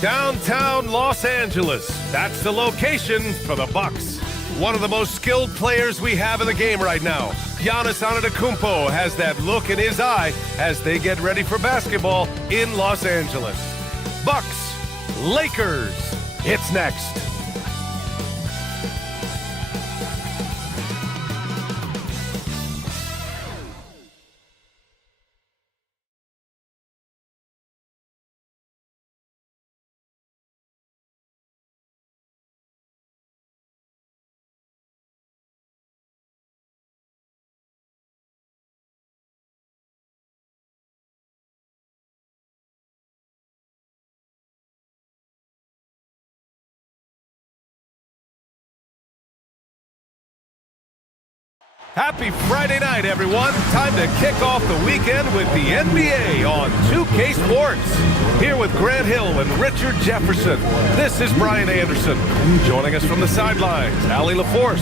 Downtown Los Angeles. That's the location for the Bucks. one of the most skilled players we have in the game right now. Giannis Antetokounmpo has that look in his eye as they get ready for basketball in Los Angeles. Bucks, Lakers, it's next. Happy Friday night, everyone. Time to kick off the weekend with the NBA on 2K Sports. Here with Grant Hill and Richard Jefferson, this is Brian Anderson. Joining us from the sidelines, Allie LaForce.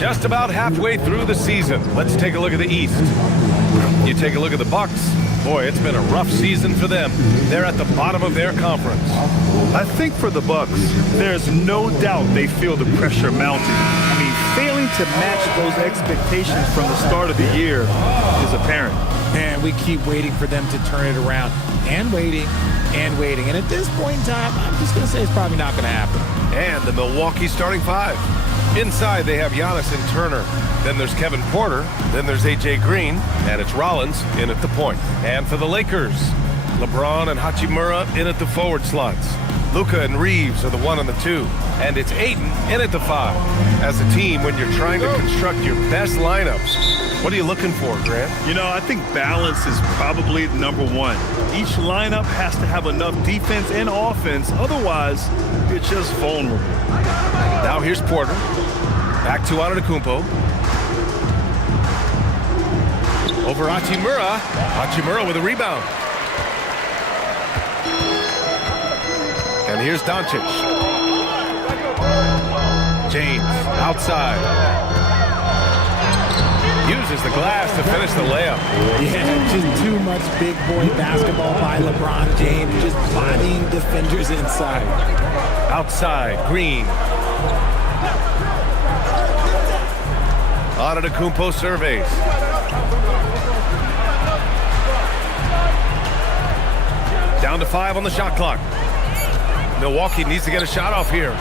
Just about halfway through the season, let's take a look at the East. You take a look at the Bucks. Boy, it's been a rough season for them. They're at the bottom of their conference. I think for the Bucks, there's no doubt they feel the pressure mounting. I mean, failing to match those expectations from the start of the year is apparent. And we keep waiting for them to turn it around, and waiting, and waiting. And at this point in time, I'm just going to say it's probably not going to happen. And the Milwaukee starting five. Inside, they have Giannis and Turner. Then there's Kevin Porter. Then there's A.J. Green. And it's Rollins in at the point. And for the Lakers, LeBron and Hachimura in at the forward slots. Luka and Reeves are the 1 and the 2. And it's Ayton in at the 5. As a team, when you're trying to construct your best lineups, what are you looking for, Grant? You know, I think balance is probably number one. Each lineup has to have enough defense and offense. Otherwise, it's just vulnerable. Now here's Porter. Back to Antetokounmpo. Over Hachimura. Hachimura with a rebound. And here's Doncic. James outside. Uses the glass to finish the layup. Yeah, just too much big boy basketball by LeBron James, just bodying defenders inside. Outside, Green. Antetokounmpo surveys. Down to 5 on the shot clock. Milwaukee needs to get a shot off here.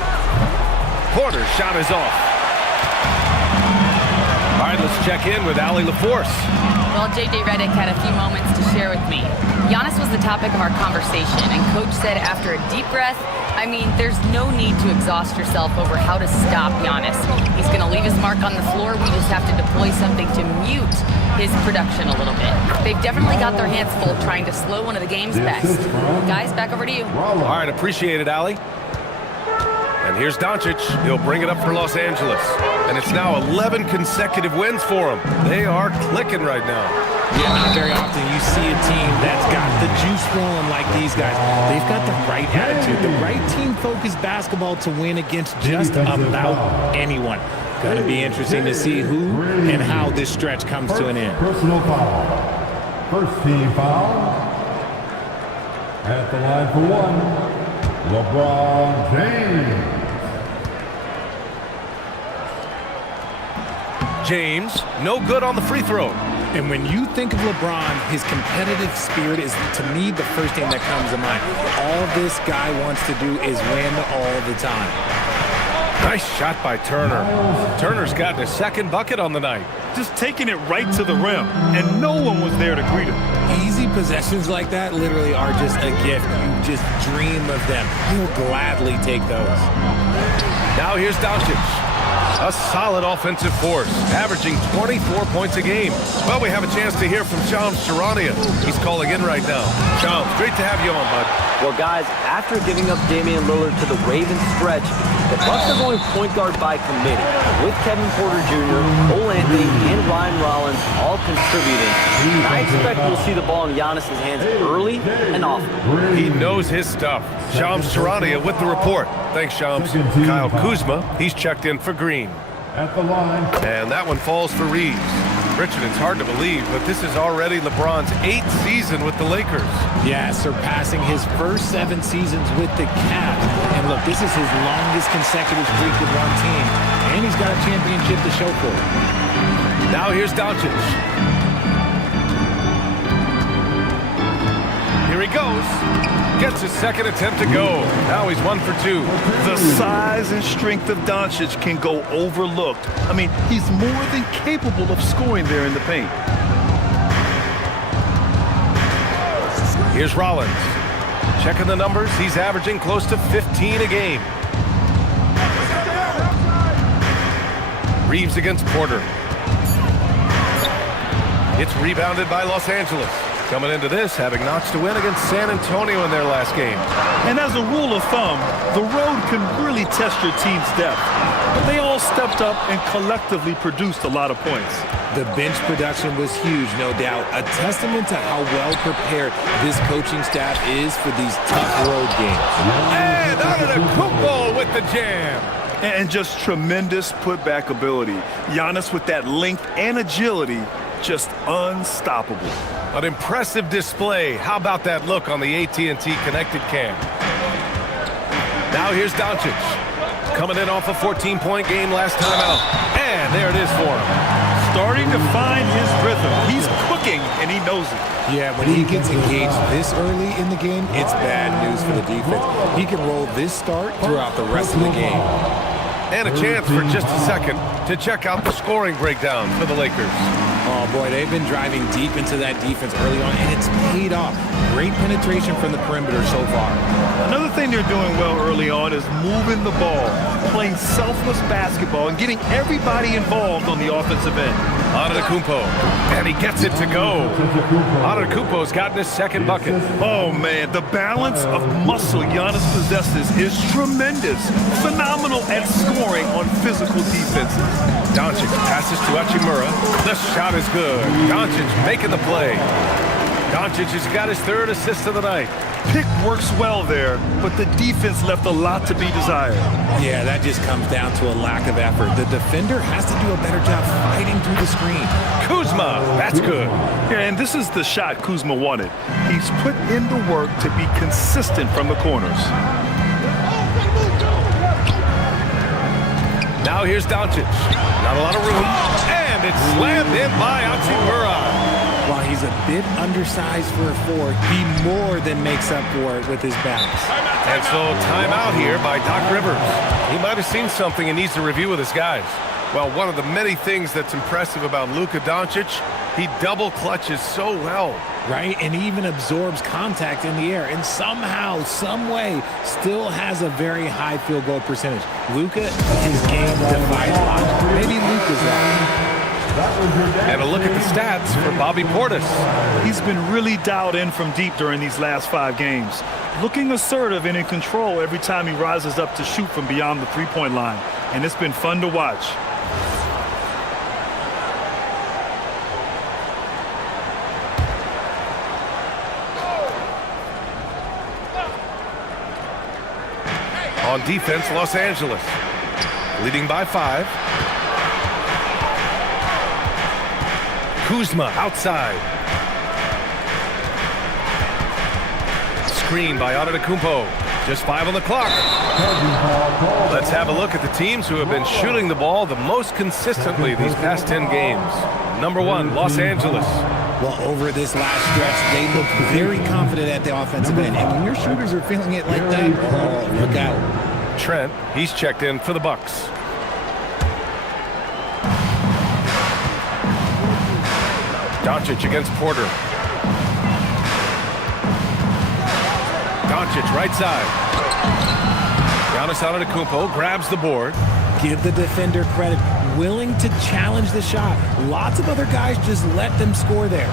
Porter's shot is off. All right, let's check in with Allie LaForce. Well, J.J. Redick had a few moments to share with me. Giannis was the topic of our conversation, and Coach said after a deep breath, I mean, there's no need to exhaust yourself over how to stop Giannis. He's going to leave his mark on the floor. We just have to deploy something to mute his production a little bit. They've definitely got their hands full trying to slow one of the game's best. Guys, back over to you. All right, appreciate it, Allie. And here's Doncic. He'll bring it up for Los Angeles. And it's now 11 consecutive wins for him. They are clicking right now. Yeah, not very often you see a team that's got the juice rolling like these guys. They've got the right attitude, the right team-focused basketball to win against just about anyone. Going to be interesting to see who and how this stretch comes to an end. Personal foul. First team foul. At the line for one, LeBron James. James, no good on the free throw. And when you think of LeBron, his competitive spirit is, to me, the first thing that comes to mind. All this guy wants to do is win all the time. Nice shot by Turner. Turner's gotten his second bucket on the night. Just taking it right to the rim, and no one was there to greet him. Easy possessions like that literally are just a gift. You just dream of them. He'll gladly take those. Now here's Doncic. A solid offensive force, averaging 24 points a game. Well, we have a chance to hear from Shams Charania. He's calling in right now. Shams, great to have you on, bud. Well, guys, after giving up Damian Lillard to the Ravens stretch, the Bucks are going point guard by committee, with Kevin Porter Jr., Cole Anthony, and Ryan Rollins all contributing. And I expect we'll see the ball in Giannis' hands early and often. He knows his stuff. Shams Charania with the report. Thanks, Shams. Kyle Kuzma, he's checked in for Green. At the line. And that one falls for Reeves. Richard, it's hard to believe, but this is already LeBron's 8th season with the Lakers. Yeah, surpassing his first 7 seasons with the Cavs. And look, this is his longest consecutive streak with one team. And he's got a championship to show for it. Now here's Doncic. Here he goes. Gets his second attempt to go. Now he's 1 for 2. The size and strength of Doncic can go overlooked. I mean, he's more than capable of scoring there in the paint. Here's Rollins. Checking the numbers, he's averaging close to 15 a game. Reeves against Porter. It's rebounded by Los Angeles. Coming into this, having notched a win against San Antonio in their last game. And as a rule of thumb, the road can really test your team's depth. But they all stepped up and collectively produced a lot of points. The bench production was huge, no doubt. A testament to how well prepared this coaching staff is for these tough road games. And out of the Kupo with the jam. And just tremendous putback ability. Giannis with that length and agility, just unstoppable. An impressive display. How about that look on the AT&T connected cam? Now here's Doncic. Coming in off a 14-point game last time out. And there it is for him. Starting to find his rhythm. He's cooking, and he knows it. Yeah, when he gets engaged this early in the game, it's bad news for the defense. He can roll this start throughout the rest of the game. And a chance for just a second to check out the scoring breakdown for the Lakers. Oh, boy, they've been driving deep into that defense early on, and it's paid off. Great penetration from the perimeter so far. Another thing they're doing well early on is moving the ball, playing selfless basketball, and getting everybody involved on the offensive end. Antetokounmpo, and he gets it to go. Antetokounmpo's gotten his second bucket. Oh, man, the balance of muscle Giannis possesses is tremendous. Phenomenal at scoring on physical defenses. Doncic passes to Hachimura. The shot is good. Doncic making the play. Doncic has got his 3rd assist of the night. Pick works well there, but the defense left a lot to be desired. Yeah, that just comes down to a lack of effort. The defender has to do a better job fighting through the screen. Kuzma, that's good. Yeah, and this is the shot Kuzma wanted. He's put in the work to be consistent from the corners. Now here's Doncic. Not a lot of room. And it's slammed in by Hachimura. While he's a bit undersized for a 4, he more than makes up for it with his bounce. And so timeout here by Doc Rivers. He might have seen something and needs to review with his guys. Well, one of the many things that's impressive about Luka Doncic, he double clutches so well. Right, and he even absorbs contact in the air, and somehow, some way, still has a very high field goal percentage. Luka, his game defies logic. Maybe Luka's that. And a look at the stats for Bobby Portis. He's been really dialed in from deep during these last 5 games. Looking assertive and in control every time he rises up to shoot from beyond the three-point line. And it's been fun to watch. On defense, Los Angeles leading by 5. Kuzma outside. Screen by Antetokounmpo. Just 5 on the clock. Let's have a look at the teams who have been shooting the ball the most consistently these past 10 games. Number 1, Los Angeles. Well, over this last stretch, they look very confident at the offensive end. And when your shooters are feeling it like that, oh, look out. Trent, he's checked in for the Bucks. Doncic against Porter. Doncic right side. Giannis Antetokounmpo grabs the board. Give the defender credit. Willing to challenge the shot. Lots of other guys just let them score there.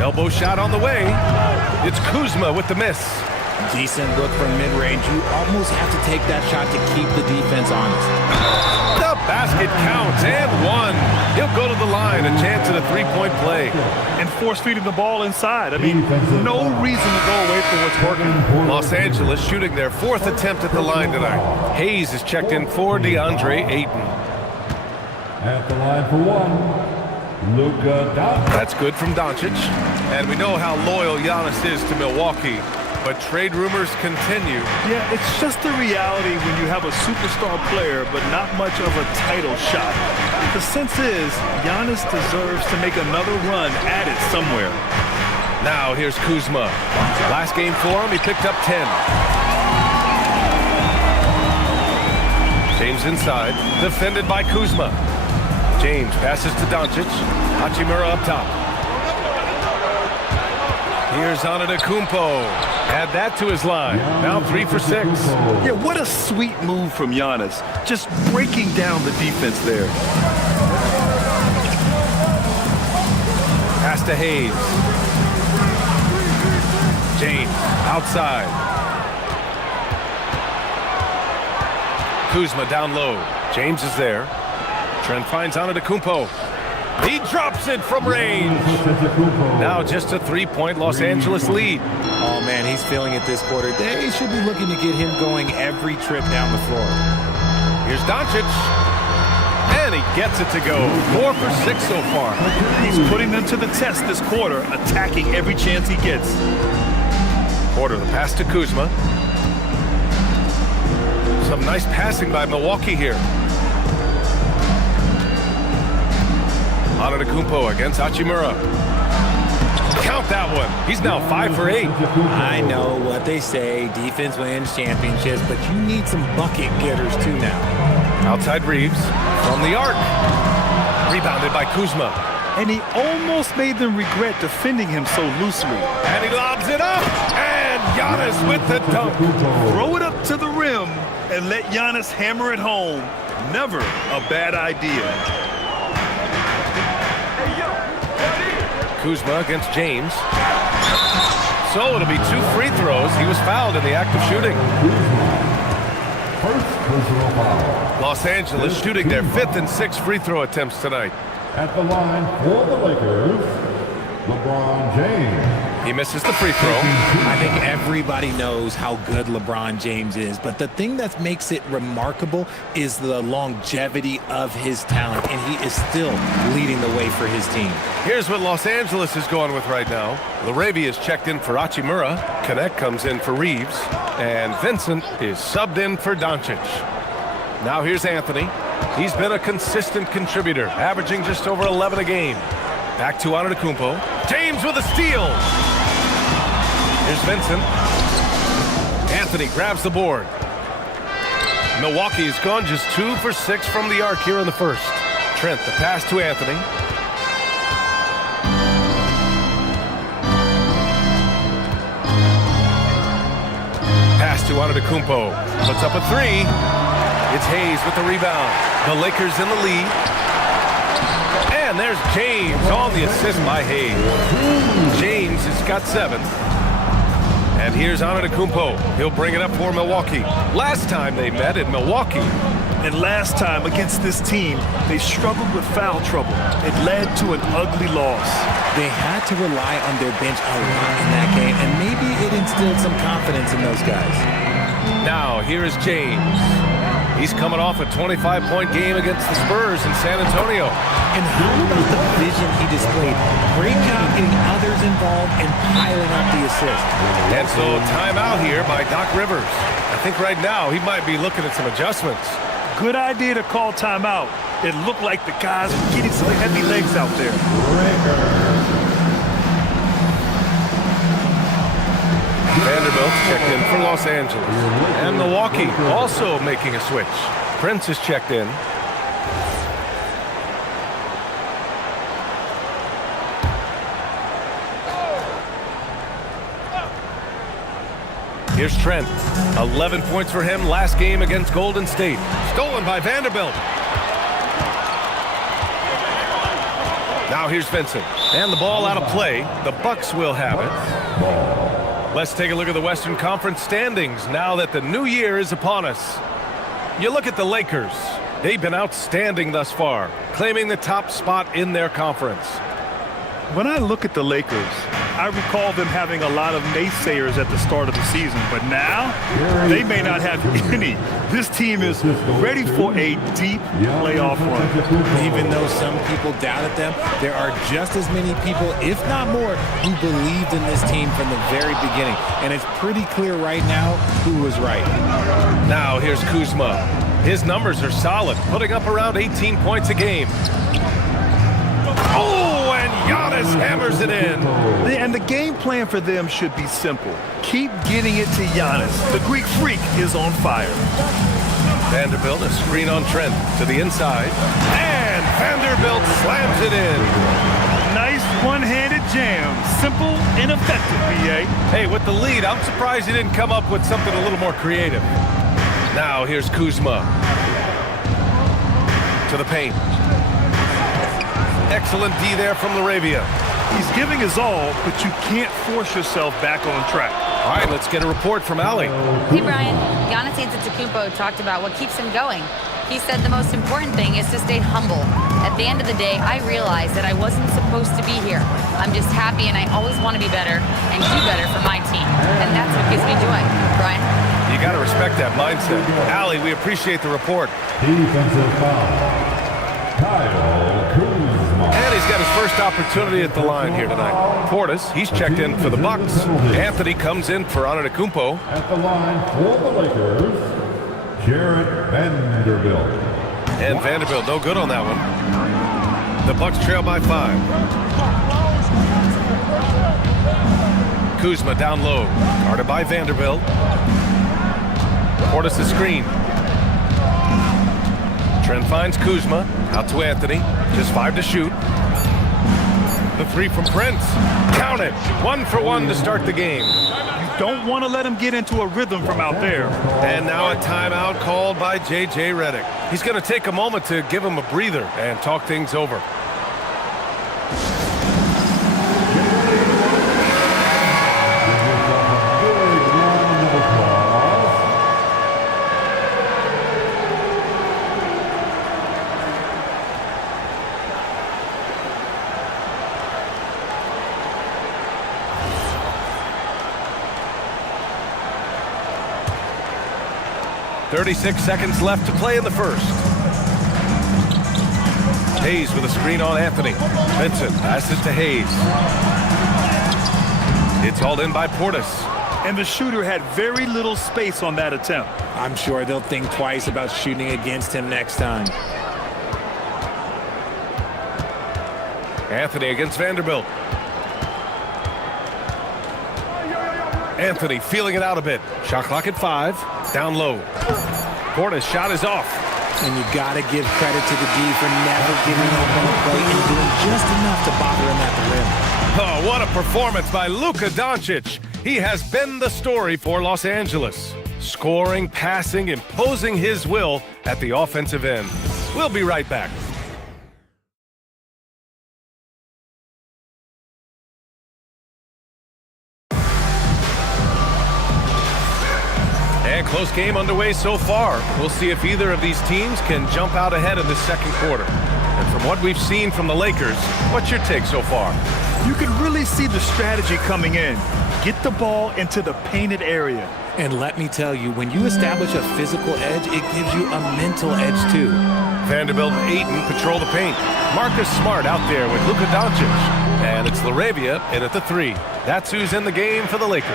Elbow shot on the way. It's Kuzma with the miss. Decent look from mid-range. You almost have to take that shot to keep the defense honest. The basket counts and 1. He'll go to the line, a chance at a 3-point play. And force-feeding the ball inside. I mean, no reason to go away from what's working. Los Angeles shooting their 4th attempt at the line tonight. Hayes is checked in for DeAndre Ayton. At the line for one, Luka Doncic. That's good from Doncic. And we know how loyal Giannis is to Milwaukee. But trade rumors continue. Yeah, it's just the reality when you have a superstar player but not much of a title shot. The sense is Giannis deserves to make another run at it somewhere. Now here's Kuzma. Last game for him, he picked up 10. James inside, defended by Kuzma. James passes to Doncic. Hachimura up top. Here's Antetokounmpo. Add that to his line. Now 3 for 6. Yeah, what a sweet move from Giannis. Just breaking down the defense there. Pass to Hayes. James outside. Kuzma down low. James is there. Trent finds Antetokounmpo. He drops it from range. Now just a 3-point Los Angeles lead. Oh, man, he's feeling it this quarter. They should be looking to get him going every trip down the floor. Here's Doncic. And he gets it to go. 4 for 6 so far. He's putting them to the test this quarter, attacking every chance he gets. Porter, the pass to Kuzma. Some nice passing by Milwaukee here. Antetokounmpo against Hachimura. Count that one. He's now 5 for 8. I know what they say, defense wins championships, but you need some bucket getters too now. Outside Reeves from the arc. Rebounded by Kuzma. And he almost made them regret defending him so loosely. And he lobs it up. And Giannis with the dunk. Throw it up to the rim and let Giannis hammer it home. Never a bad idea. Kuzma against James. So it'll be 2 free throws. He was fouled in the act of shooting. First personal foul. Los Angeles shooting their 5th and 6th free throw attempts tonight. At the line for the Lakers, LeBron James. He misses the free throw. I think everybody knows how good LeBron James is, but the thing that makes it remarkable is the longevity of his talent, and he is still leading the way for his team. Here's what Los Angeles is going with right now. Laravia is checked in for Hachimura. Connect comes in for Reeves. And Vincent is subbed in for Doncic. Now here's Anthony. He's been a consistent contributor, averaging just over 11 a game. Back to Antetokounmpo. James with a steal. Here's Vincent. Anthony grabs the board. Milwaukee has gone just 2 for 6 from the arc here in the first. Trent, the pass to Anthony. Pass to Antetokounmpo. Puts up a 3. It's Hayes with the rebound. The Lakers in the lead. And there's James on the assist by Hayes. James has got 7. And here's Antetokounmpo. He'll bring it up for Milwaukee. Last time they met in Milwaukee. And last time against this team, they struggled with foul trouble. It led to an ugly loss. They had to rely on their bench a lot in that game, and maybe it instilled some confidence in those guys. Now, here is James. He's coming off a 25-point game against the Spurs in San Antonio. And how about the vision he displayed? Great job getting others involved and piling up the assist. And so timeout here by Doc Rivers. I think right now he might be looking at some adjustments. Good idea to call timeout. It looked like the guys were getting some heavy legs out there. Vanderbilt checked in for Los Angeles. And Milwaukee also making a switch. Prince is checked in. Here's Trent. 11 points for him last game against Golden State. Stolen by Vanderbilt. Now here's Vincent. And the ball out of play. The Bucks will have it. Let's take a look at the Western Conference standings now that the new year is upon us. You look at the Lakers. They've been outstanding thus far, claiming the top spot in their conference. When I look at the Lakers, I recall them having a lot of naysayers at the start of the season, but now they may not have any. This team is ready for a deep playoff run. Even though some people doubted them, there are just as many people, if not more, who believed in this team from the very beginning. And it's pretty clear right now who was right. Now here's Kuzma. His numbers are solid, putting up around 18 points a game. Oh, and Giannis hammers it in. And the game plan for them should be simple. Keep getting it to Giannis. The Greek freak is on fire. Vanderbilt, a screen on Trent to the inside. And Vanderbilt slams it in. Nice one-handed jam. Simple and effective, B.A. Hey, with the lead, I'm surprised he didn't come up with something a little more creative. Now here's Kuzma. To the paint. Excellent D there from Laravia. He's giving his all, but you can't force yourself back on track. All right, let's get a report from Allie. Hey, Brian. Giannis Antetokounmpo talked about what keeps him going. He said the most important thing is to stay humble. At the end of the day, I realized that I wasn't supposed to be here. I'm just happy, and I always want to be better and do better for my team. And that's what gives me joy. Brian? You got to respect that mindset. Allie, we appreciate the report. Defensive foul. Kyle Kuzma. And he's got his first opportunity at the line here tonight. Portis, he's checked in for the Bucks. Anthony comes in for Antetokounmpo. At the line for the Lakers, Jarrett Vanderbilt. And Vanderbilt, no good on that one. The Bucks trail by 5. Kuzma down low, guarded by Vanderbilt. Portis the screen. Trent finds Kuzma, out to Anthony, just 5 to shoot. The 3 from Prince, count it, 1 for 1 to start the game. Don't want to let him get into a rhythm from out there. And now a timeout called by J.J. Redick. He's going to take a moment to give him a breather and talk things over. .36 seconds left to play in the first. Hayes with a screen on Anthony. Vincent passes to Hayes. It's hauled in by Portis. And the shooter had very little space on that attempt. I'm sure they'll think twice about shooting against him next time. Anthony against Vanderbilt. Anthony feeling it out a bit. Shot clock at 5. Down low. Portis' shot is off. And you got to give credit to the D for never giving up on the play and doing just enough to bother him at the rim. Oh, what a performance by Luka Doncic. He has been the story for Los Angeles. Scoring, passing, imposing his will at the offensive end. We'll be right back. And close game underway so far. We'll see if either of these teams can jump out ahead in the second quarter. And from what we've seen from the Lakers, what's your take so far? You can really see the strategy coming in. Get the ball into the painted area. And let me tell you, when you establish a physical edge, it gives you a mental edge too. Vanderbilt and Ayton patrol the paint. Marcus Smart out there with Luka Doncic. And it's Laravia in at the 3. That's who's in the game for the Lakers.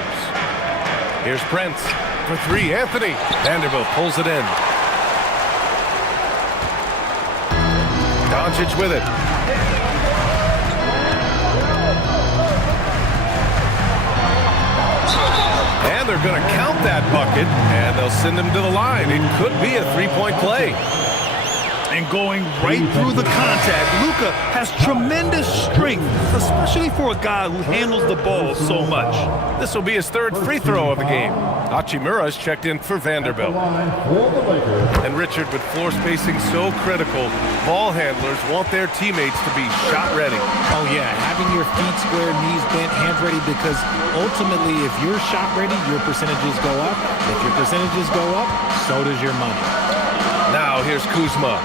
Here's Prince. For 3, Anthony. Vanderbilt pulls it in. Doncic with it. And they're going to count that bucket, and they'll send him to the line. It could be a 3-point play. And going right through the contact, Luka has tremendous strength, especially for a guy who handles the ball so much. This will be his 3rd free throw of the game. Hachimura's checked in for Vanderbilt. And Richard, with floor spacing so critical, ball handlers want their teammates to be shot ready. Oh yeah, having your feet square, knees bent, hands ready, because ultimately if you're shot ready, your percentages go up. If your percentages go up, so does your money. Now here's Kuzma.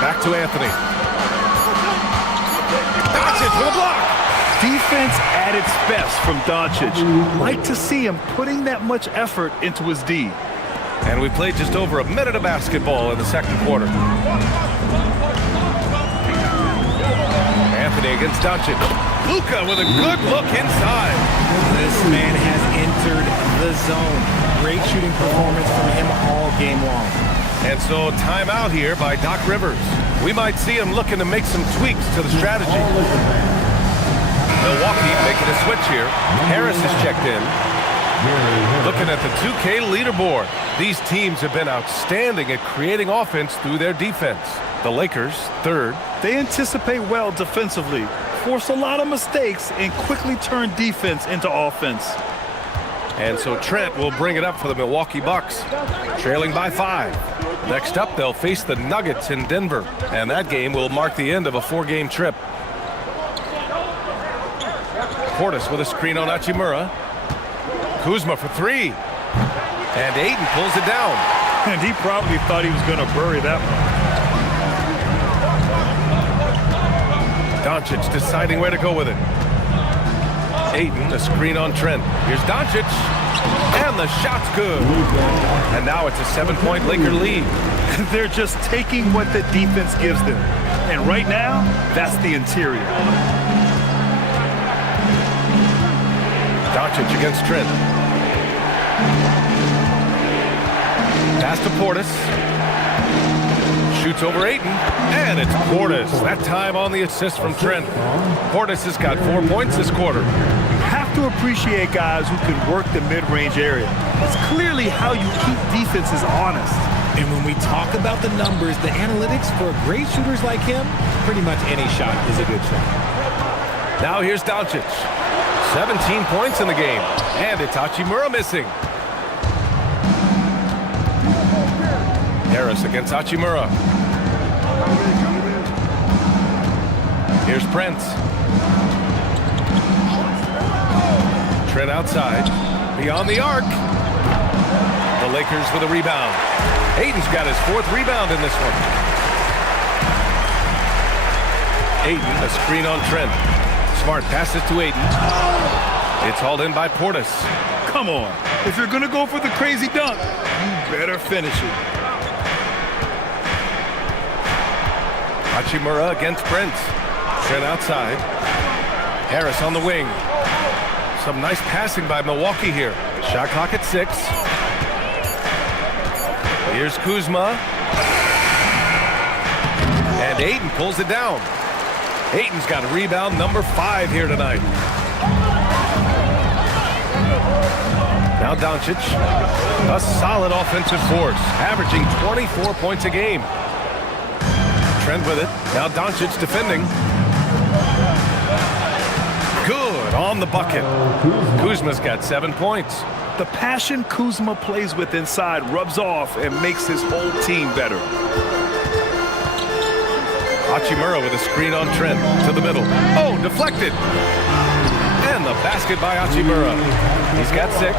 Back to Anthony. Doncic with a block. Defense at its best from Doncic. Like to see him putting that much effort into his D. And we played just over a minute of basketball in the second quarter. Anthony against Doncic. Luka with a good look inside. This man has entered the zone. Great shooting performance from him all game long. And so timeout here by Doc Rivers. We might see him looking to make some tweaks to the strategy. Milwaukee making a switch here. Harris is checked in. Looking at the 2K leaderboard. These teams have been outstanding at creating offense through their defense. The Lakers, third. They anticipate well defensively, force a lot of mistakes, and quickly turn defense into offense. And so Trent will bring it up for the Milwaukee Bucks, trailing by 5. Next up, they'll face the Nuggets in Denver, and that game will mark the end of a 4-game trip. Portis with a screen on Hachimura. Kuzma for 3. And Ayton pulls it down. And he probably thought he was going to bury that one. Doncic deciding where to go with it. Ayton, a screen on Trent. Here's Doncic. And the shot's good. And now it's a 7-point Laker lead. They're just taking what the defense gives them. And right now, that's the interior. Doncic against Trent. Pass to Portis. Shoots over Ayton. And it's Portis. That time on the assist from Trent. Portis has got 4 points this quarter. You have to appreciate guys who can work the mid-range area. It's clearly how you keep defenses honest. And when we talk about the numbers, the analytics for great shooters like him, pretty much any shot is a good shot. Now here's Doncic. 17 points in the game. And it's Hachimura missing. Harris against Hachimura. Here's Prince. Trent outside. Beyond the arc. The Lakers with a rebound. Ayton's got his 4th rebound in this one. Ayton, a screen on Trent. Smart passes to Ayton. It's hauled in by Portis. Come on. If you're going to go for the crazy dunk, you better finish it. Hachimura against Prince. Trent outside. Harris on the wing. Some nice passing by Milwaukee here. Shot clock at 6. Here's Kuzma. And Ayton pulls it down. Ayton's got rebound number 5 here tonight. Now Doncic, a solid offensive force, averaging 24 points a game. Trent with it. Now Doncic defending. Good on the bucket. Kuzma's got 7 points. The passion Kuzma plays with inside rubs off and makes his whole team better. Hachimura with a screen on Trent to the middle. Oh, deflected. And the basket by Hachimura. He's got 6.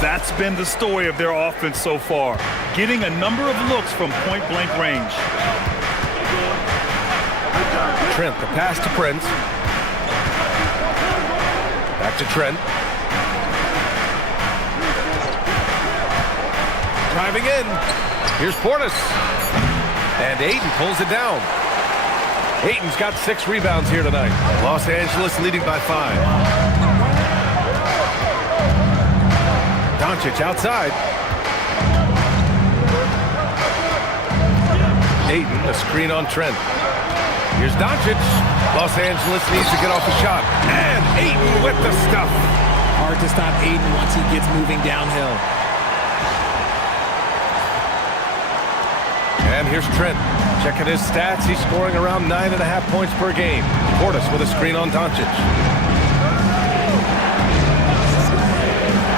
That's been the story of their offense so far, getting a number of looks from point-blank range. Trent, the pass to Prince. Back to Trent. Driving in. Here's Portis. And Ayton pulls it down. Ayton's got 6 rebounds here tonight. Los Angeles leading by 5. Doncic outside. Ayton, a screen on Trent. Here's Doncic. Los Angeles needs to get off a shot. And Ayton with the stuff. Hard to stop Ayton once he gets moving downhill. And here's Trent. Checking his stats, he's scoring around 9.5 points per game. Portis with a screen on Doncic.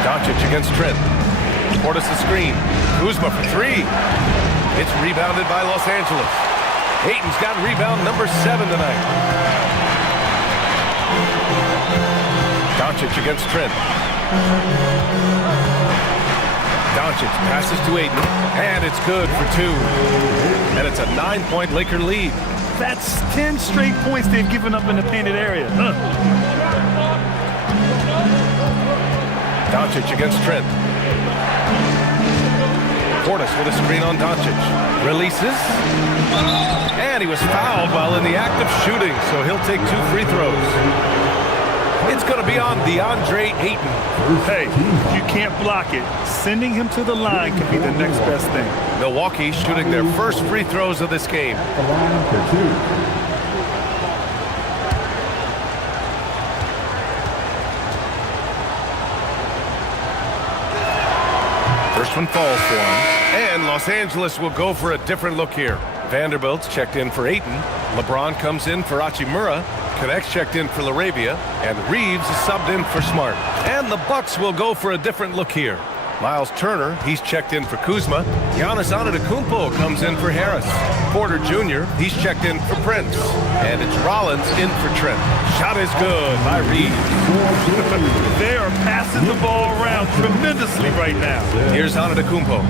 Doncic against Trent. Portis the screen. Kuzma for 3. It's rebounded by Los Angeles. Ayton's got rebound number 7 tonight. Doncic against Trent. Doncic passes to Ayton, and it's good for 2. And it's a 9-point Laker lead. That's 10 straight points they've given up in the painted area. Doncic against Trent. Portis with a screen on Doncic. Releases. And he was fouled while in the act of shooting, so he'll take 2 free throws. It's going to be on DeAndre Ayton. Hey, if you can't block it, sending him to the line can be the next best thing. Milwaukee shooting their first free throws of this game. The line for 2. First one falls for him. And Los Angeles will go for a different look here. Vanderbilt's checked in for Ayton. LeBron comes in for Hachimura. Connect's checked in for LaRavia. And Reeves is subbed in for Smart. And the Bucks will go for a different look here. Miles Turner, he's checked in for Kuzma. Giannis Antetokounmpo comes in for Harris. Porter Jr., he's checked in for Prince. And it's Rollins in for Trent. Shot is good by Reeves. They are passing the ball around tremendously right now. Here's Antetokounmpo.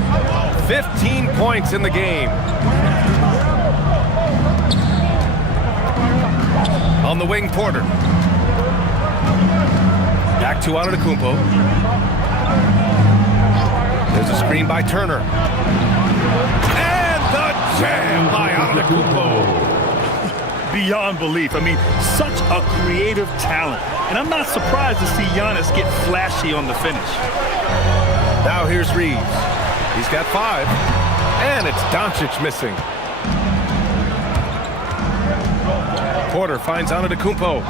15 points in the game. On the wing, Porter. Back to Antetokounmpo. There's a screen by Turner. And the jam by Antetokounmpo. Beyond belief. I mean, such a creative talent. And I'm not surprised to see Giannis get flashy on the finish. Now here's Reeves. He's got 5. And it's Doncic missing. Porter finds Antetokounmpo.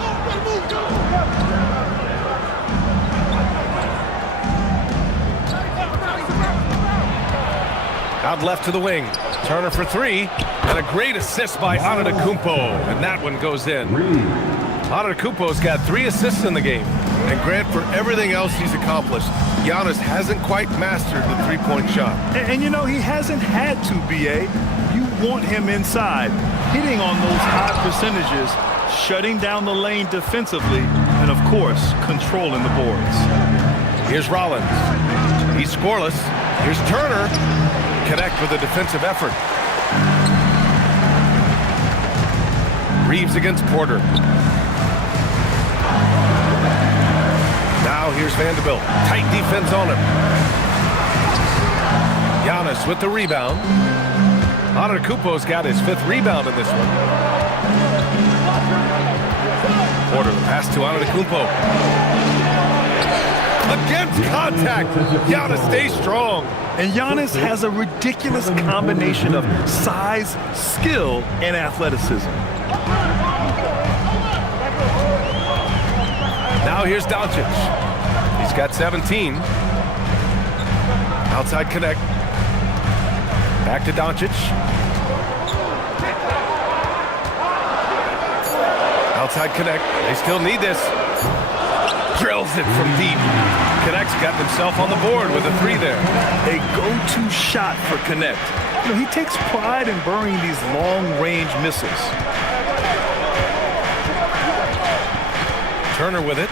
Out left to the wing. Turner for 3. And a great assist by Antetokounmpo. And that one goes in. Antetokounmpo's got 3 assists in the game. And Grant, for everything else he's accomplished, Giannis hasn't quite mastered the three-point shot. And you know, he hasn't had to, B.A. You want him inside, hitting on those high percentages, shutting down the lane defensively, and of course, controlling the boards. Here's Rollins. He's scoreless. Here's Turner. Connect with a defensive effort. Reeves against Porter. Now here's Vanderbilt. Tight defense on him. Giannis with the rebound. Antetokounmpo's got his 5th rebound in this one. Porter, pass to Antetokounmpo. Against contact, Giannis stays strong. And Giannis has a ridiculous combination of size, skill, and athleticism. Now here's Doncic. He's got 17. Outside connect. Back to Doncic. Outside connect. They still need this. Drills it from deep. Connect's got himself on the board with a 3 there. A go-to shot for Connect. You know, he takes pride in burying these long-range missiles. Turner with it.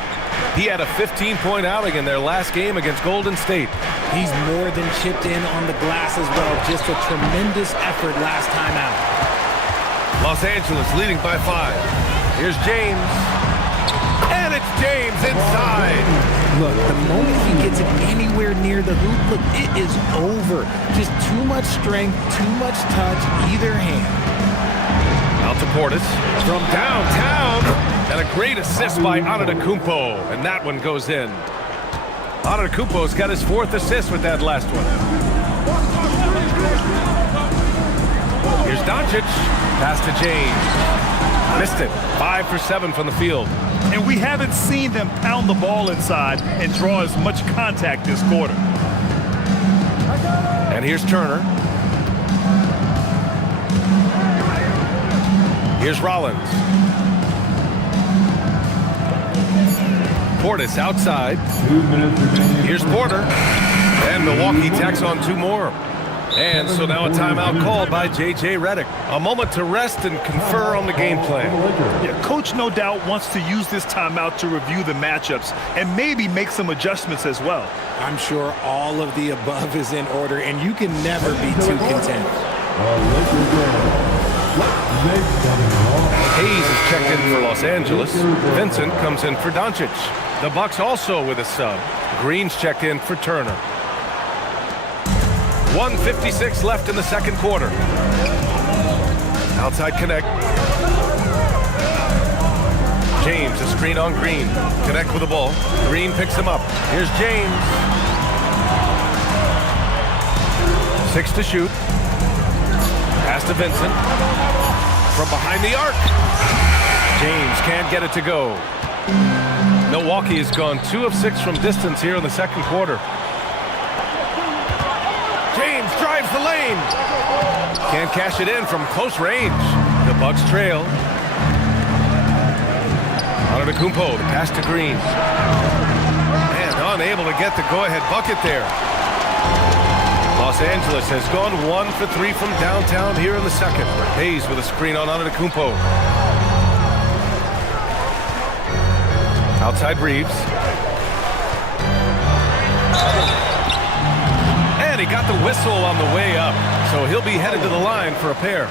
He had a 15-point outing in their last game against Golden State. He's more than chipped in on the glass as well. Just a tremendous effort last time out. Los Angeles leading by 5. Here's James. And it's James inside. Look, the moment he gets it anywhere near the hoop, look, it is over. Just too much strength, too much touch, either hand. Out to Portis from downtown. And a great assist by Antetokounmpo. And that one goes in. Antetokounmpo's got his 4th assist with that last one. Here's Doncic. Pass to James. Missed it. 5 for 7 from the field. And we haven't seen them pound the ball inside and draw as much contact this quarter. And here's Turner. Here's Rollins. Portis outside. Here's Porter. And Milwaukee tacks on 2 more. And so now a timeout called by J.J. Redick. A moment to rest and confer on the game plan. Yeah, Coach no doubt wants to use this timeout to review the matchups and maybe make some adjustments as well. I'm sure all of the above is in order, and you can never be too content. Hayes is checked in for Los Angeles. Vincent comes in for Doncic. The Bucks also with a sub. Green's checked in for Turner. 1:56 left in the second quarter. Outside connect. James, a screen on Green. Connect with the ball. Green picks him up. Here's James. 6 to shoot. Pass to Vincent. From behind the arc. James can't get it to go. Milwaukee has gone 2 of 6 from distance here in the second quarter. James drives the lane. Can't cash it in from close range. The Bucks trail. Antetokounmpo, the pass to Green. And unable to get the go-ahead bucket there. Los Angeles has gone 1 for 3 from downtown here in the second. Hayes with a screen on Antetokounmpo. Outside Reeves. And he got the whistle on the way up. So he'll be headed to the line for a pair.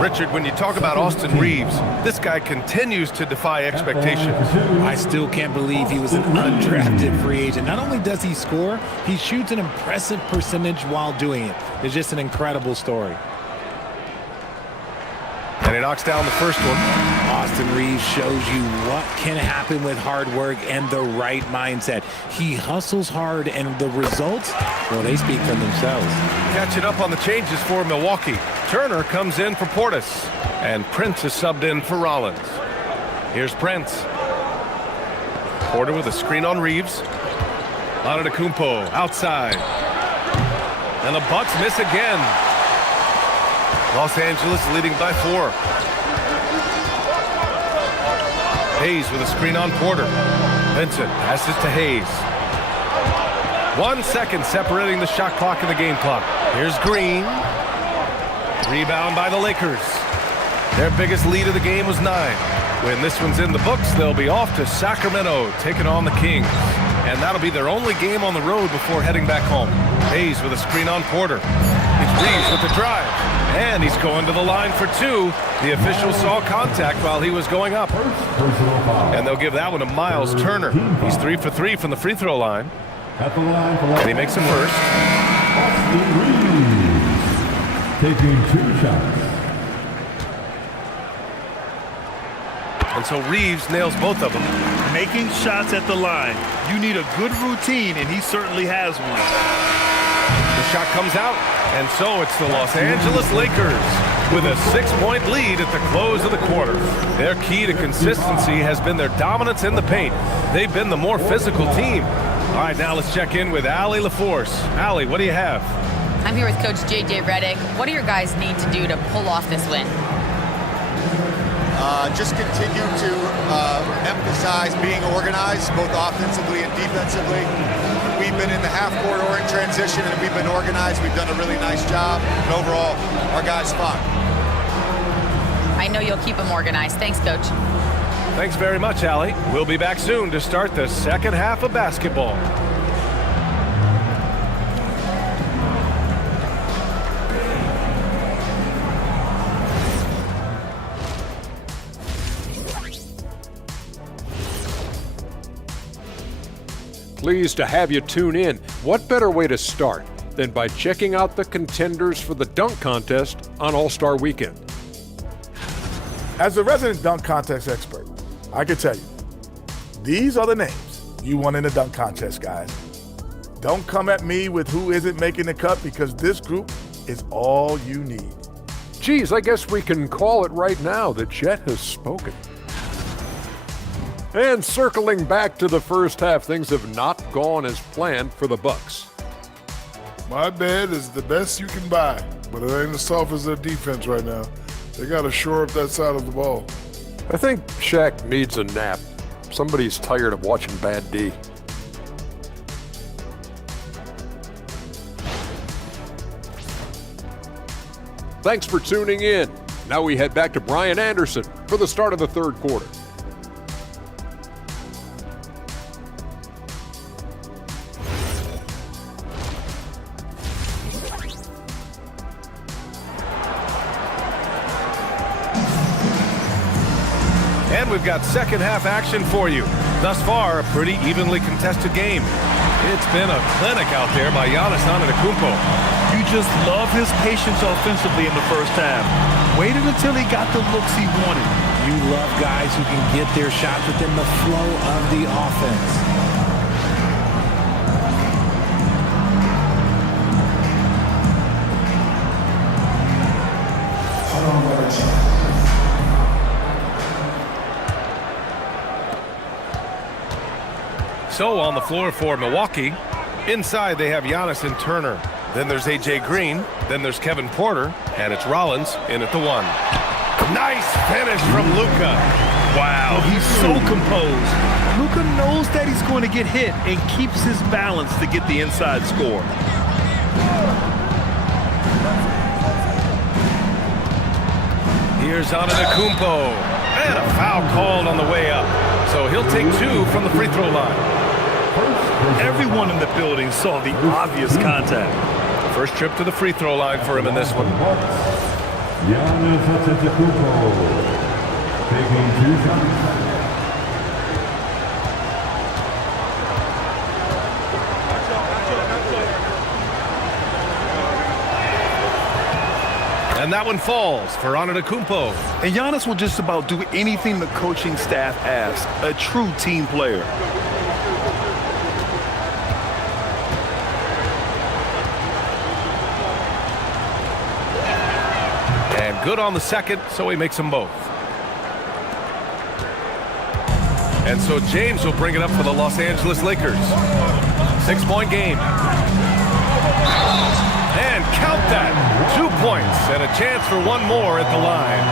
Richard, when you talk about Austin Reeves, this guy continues to defy expectations. I still can't believe he was an undrafted free agent. Not only does he score, he shoots an impressive percentage while doing it. It's just an incredible story. And he knocks down the first one. Austin Reeves shows you what can happen with hard work and the right mindset. He hustles hard, and the results, well, they speak for themselves. Catching up on the changes for Milwaukee. Turner comes in for Portis, and Prince is subbed in for Rollins. Here's Prince. Porter with a screen on Reeves. Antetokounmpo outside. And the Bucks miss again. Los Angeles leading by 4. Hayes with a screen on Porter. Vincent passes to Hayes. 1 second separating the shot clock and the game clock. Here's Green. Rebound by the Lakers. Their biggest lead of the game was 9. When this one's in the books, they'll be off to Sacramento, taking on the Kings. And that'll be their only game on the road before heading back home. Hayes with a screen on Porter. It's Reeves with the drive. And he's going to the line for 2. The official saw contact while he was going up. And they'll give that one to Miles Turner. He's 3 for 3 from the free throw line. And he makes the first. Austin Reeves taking 2 shots. And so Reeves nails both of them. Making shots at the line. You need a good routine, and he certainly has one. The shot comes out, and so it's the Los Angeles Lakers with a 6-point lead at the close of the quarter. Their key to consistency has been their dominance in the paint. They've been the more physical team. All right, now let's check in with Allie LaForce. Allie, what do you have? I'm here with Coach J.J. Redick. What do your guys need to do to pull off this win? Just continue to emphasize being organized, both offensively and defensively. We've been in the half-court or in transition, and we've been organized. We've done a really nice job, and overall, our guys fought. I know you'll keep them organized. Thanks, Coach. Thanks very much, Allie. We'll be back soon to start the second half of basketball. Pleased to have you tune in. What better way to start than by checking out the contenders for the dunk contest on All-Star Weekend? As a resident dunk contest expert, I can tell you, these are the names you want in the dunk contest, guys. Don't come at me with who isn't making the cut, because this group is all you need. Geez, I guess we can call it right now that Chet has spoken. And circling back to the first half, things have not gone as planned for the Bucks. My bed is the best you can buy, but it ain't as soft as their defense right now. They got to shore up that side of the ball. I think Shaq needs a nap. Somebody's tired of watching bad D. Thanks for tuning in. Now we head back to Brian Anderson for the start of the third quarter. And we've got second half action for you. Thus far, a pretty evenly contested game. It's been a clinic out there by Giannis Antetokounmpo. You just love his patience offensively in the first half. Waited until he got the looks he wanted. You love guys who can get their shots within the flow of the offense. So on the floor for Milwaukee, inside they have Giannis and Turner. Then there's A.J. Green. Then there's Kevin Porter. And it's Rollins in at the 1. Nice finish from Luka. Wow, he's so composed. Luka knows that he's going to get hit and keeps his balance to get the inside score. Here's Antetokounmpo. And a foul called on the way up. So he'll take 2 from the free throw line. Everyone in the building saw the obvious contact. First trip to the free throw line for him in this one. Giannis Antetokounmpo taking 2 shots. And that one falls for Antetokounmpo. And Giannis will just about do anything the coaching staff asks. A true team player. And good on the second, so he makes them both. And so James will bring it up for the Los Angeles Lakers. 6-point game. And count that. 2 points and a chance for one more at the line.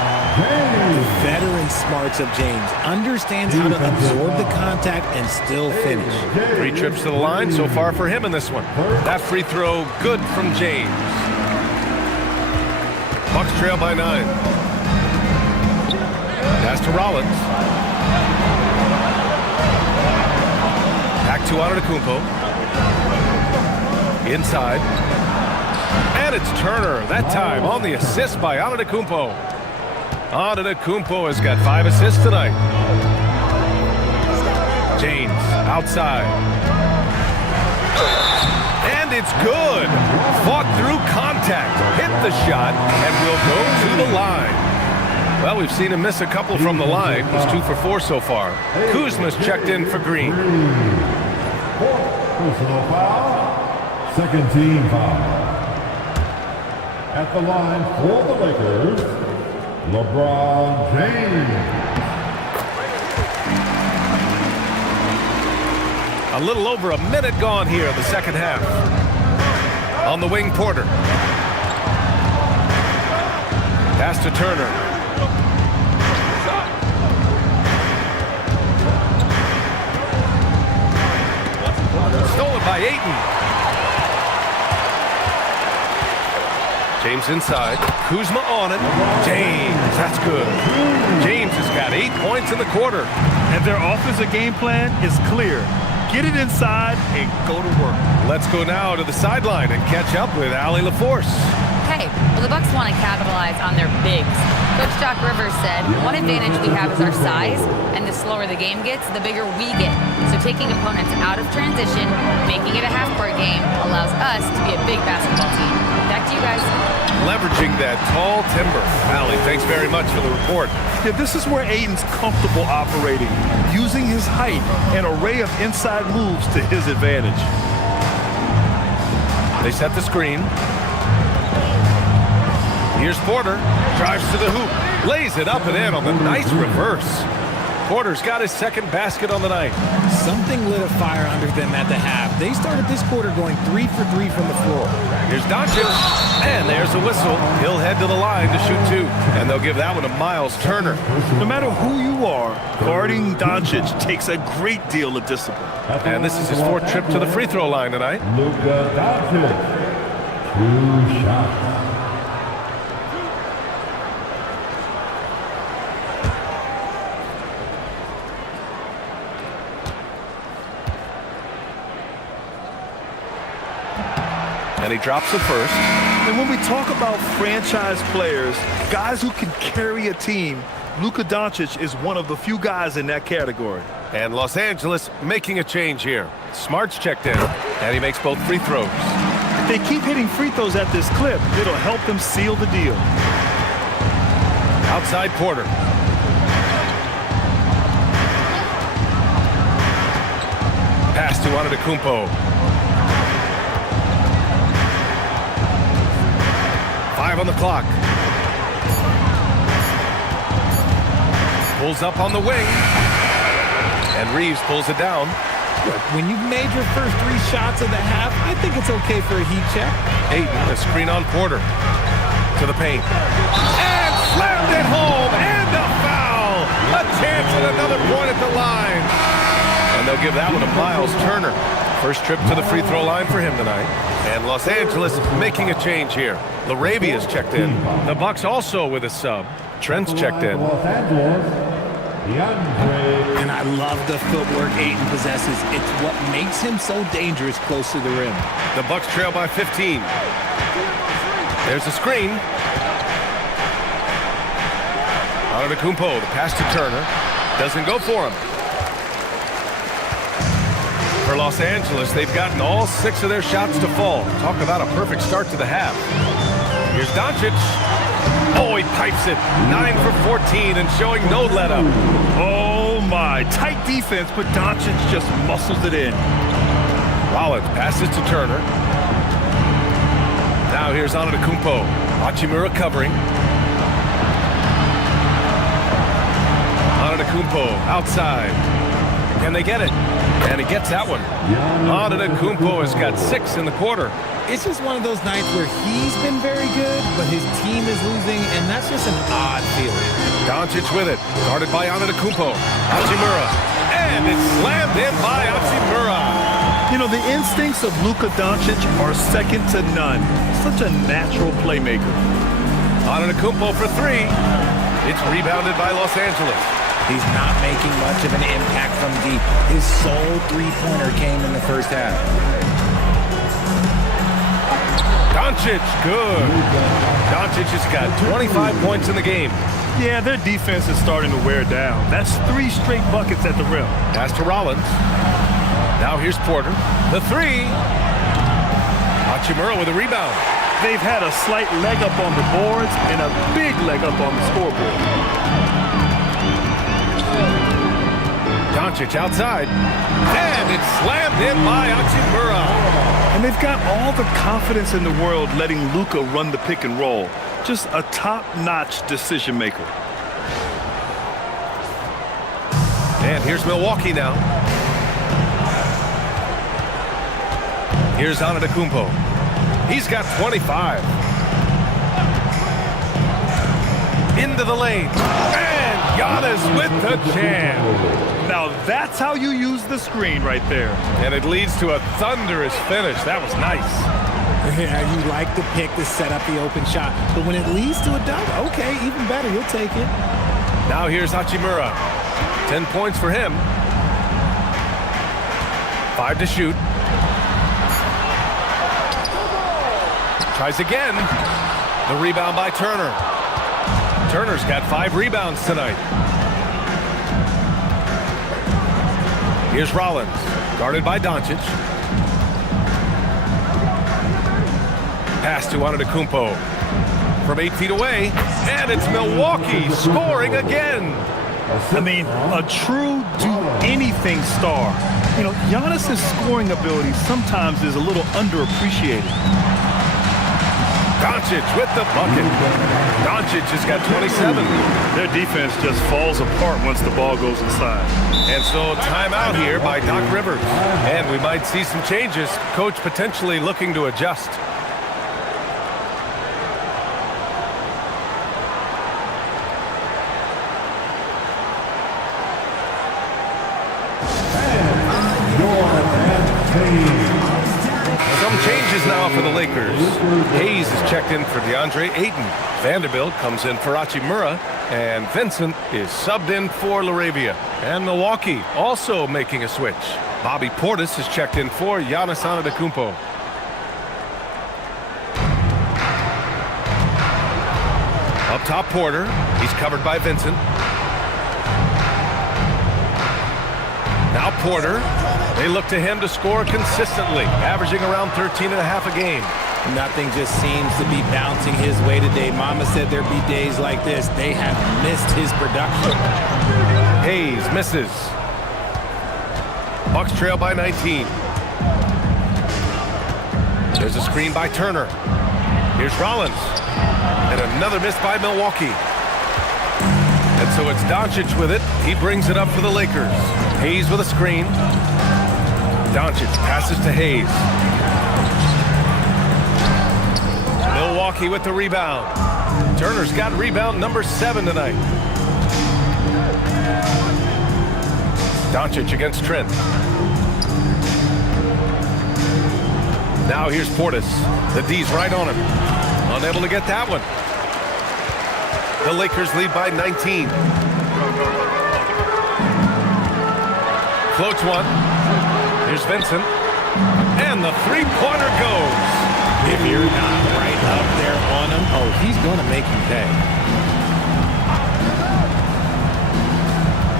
The veteran smarts of James understands how to absorb the contact and still finish. 3 trips to the line so far for him in this one. That free throw good from James. Bucks trail by 9. Pass to Rollins. Back to Antetokounmpo. Inside. And it's Turner, that time on the assist by Antetokounmpo. Antetokounmpo has got 5 assists tonight. James, outside. And it's good. Fought through contact, hit the shot, and will go to the line. Well, we've seen him miss a couple from the line. He's 2 for 4 so far. Kuzma's checked in for Green. Personal foul. Second team foul. At the line for the Lakers, LeBron James. A little over a minute gone here in the second half. On the wing, Porter. Pass to Turner. Stolen by Ayton. James inside. Kuzma on it. James, that's good. James has got 8 points in the quarter. And their offensive game plan is clear. Get it inside and go to work. Let's go now to the sideline and catch up with Allie LaForce. Okay, well, the Bucks want to capitalize on their bigs. Coach Doc Rivers said, one advantage we have is our size, and the slower the game gets, the bigger we get. So taking opponents out of transition, making it a half-court game, allows us to be a big basketball team. Back to you guys. Leveraging that tall timber. Allie, thanks very much for the report. Yeah, this is where Ayton's comfortable operating, using his height and array of inside moves to his advantage. They set the screen. Here's Porter, drives to the hoop, lays it up and in on the nice reverse. Porter's got his second basket on the night. Something lit a fire under them at the half. They started this quarter going 3 for 3 from the floor. Here's Doncic, and there's a whistle. He'll head to the line to shoot 2, and they'll give that one to Miles Turner. No matter who you are, guarding Doncic takes a great deal of discipline. And this is his 4th trip to the free throw line tonight. Luka Doncic, 2 shots. And he drops the first. And when we talk about franchise players, guys who can carry a team, Luka Doncic is one of the few guys in that category. And Los Angeles making a change here. Smart's checked in, and he makes both free throws. If they keep hitting free throws at this clip, it'll help them seal the deal. Outside Porter. Pass to Antetokounmpo. 5 on the clock. Pulls up on the wing. And Reeves pulls it down. Look, when you've made your first 3 shots of the half, I think it's okay for a heat check. Ayton, a screen on Porter. To the paint. And slammed it home. And a foul. A chance at another point at the line. And they'll give that one to Miles Turner. First trip to the free throw line for him tonight. And Los Angeles making a change here. Laravia's checked in. The Bucks also with a sub. Trent's checked in. Los Angeles, And I love the footwork Ayton possesses. It's what makes him so dangerous close to the rim. The Bucks trail by 15. There's a screen. Antetokounmpo, the pass to Turner. Doesn't go for him. For Los Angeles, they've gotten all 6 of their shots to fall. Talk about a perfect start to the half. Here's Doncic. Oh, he pipes it. 9 for 14 and showing no let-up. Oh, my. Tight defense, but Doncic just muscles it in. Rollins passes to Turner. Now here's Antetokounmpo. Hachimura covering. Antetokounmpo outside. Can they get it? And he gets that one. Antetokounmpo has got 6 in the quarter. It's just one of those nights where he's been very good, but his team is losing, and that's just an odd feeling. Doncic with it. Guarded by Antetokounmpo. Hachimura. And it's slammed in by Hachimura. You know, the instincts of Luka Doncic are second to none. Such a natural playmaker. Antetokounmpo for 3. It's rebounded by Los Angeles. He's not making much of an impact from deep. His sole three-pointer came in the first half. Doncic, good. Doncic has got 25 points in the game. Yeah, their defense is starting to wear down. That's 3 straight buckets at the rim. Pass to Rollins. Now here's Porter. The 3. Hachimura with a rebound. They've had a slight leg up on the boards and a big leg up on the scoreboard. Doncic outside. And it's slammed in by Hachimura. And they've got all the confidence in the world letting Luka run the pick and roll. Just a top-notch decision maker. And here's Milwaukee now. Here's Antetokounmpo. He's got 25. Into the lane. And Giannis with the jam. Now that's how you use the screen right there. And it leads to a thunderous finish. That was nice. Yeah, you like the pick to set up the open shot, but when it leads to a dunk, okay, even better, you'll take it. Now here's Hachimura. 10 points for him. 5 to shoot. Tries again. The rebound by Turner. Turner's got 5 rebounds tonight. Here's Rollins, guarded by Doncic. Pass to Antetokounmpo from 8 feet away, and it's Milwaukee scoring again. I mean, a true do-anything star. You know, Giannis' scoring ability sometimes is a little underappreciated. Doncic with the bucket. Doncic has got 27. Their defense just falls apart once the ball goes inside. And so timeout here by Doc Rivers. And we might see some changes. Coach potentially looking to adjust. Some changes now for the Lakers. Hayes is checked in for DeAndre Ayton. Vanderbilt comes in for Hachimura. And Vincent is subbed in for Laravia. And Milwaukee also making a switch. Bobby Portis is checked in for Giannis Antetokounmpo. Up top, Porter. He's covered by Vincent. Porter. They look to him to score consistently, averaging around 13.5 a game. Nothing just seems to be bouncing his way today. Mama said there'd be days like this. They have missed his production. Hayes misses. Bucks trail by 19. There's a screen by Turner. Here's Rollins. And another miss by Milwaukee. And so it's Doncic with it. He brings it up for the Lakers. Hayes with a screen. Doncic passes to Hayes. Milwaukee with the rebound. Turner's got rebound number 7 tonight. Doncic against Trent. Now here's Portis. The D's right on him. Unable to get that one. The Lakers lead by 19. Floats one. Here's Vincent. And the three-pointer goes. If you're not right up there on him, oh, he's going to make you pay.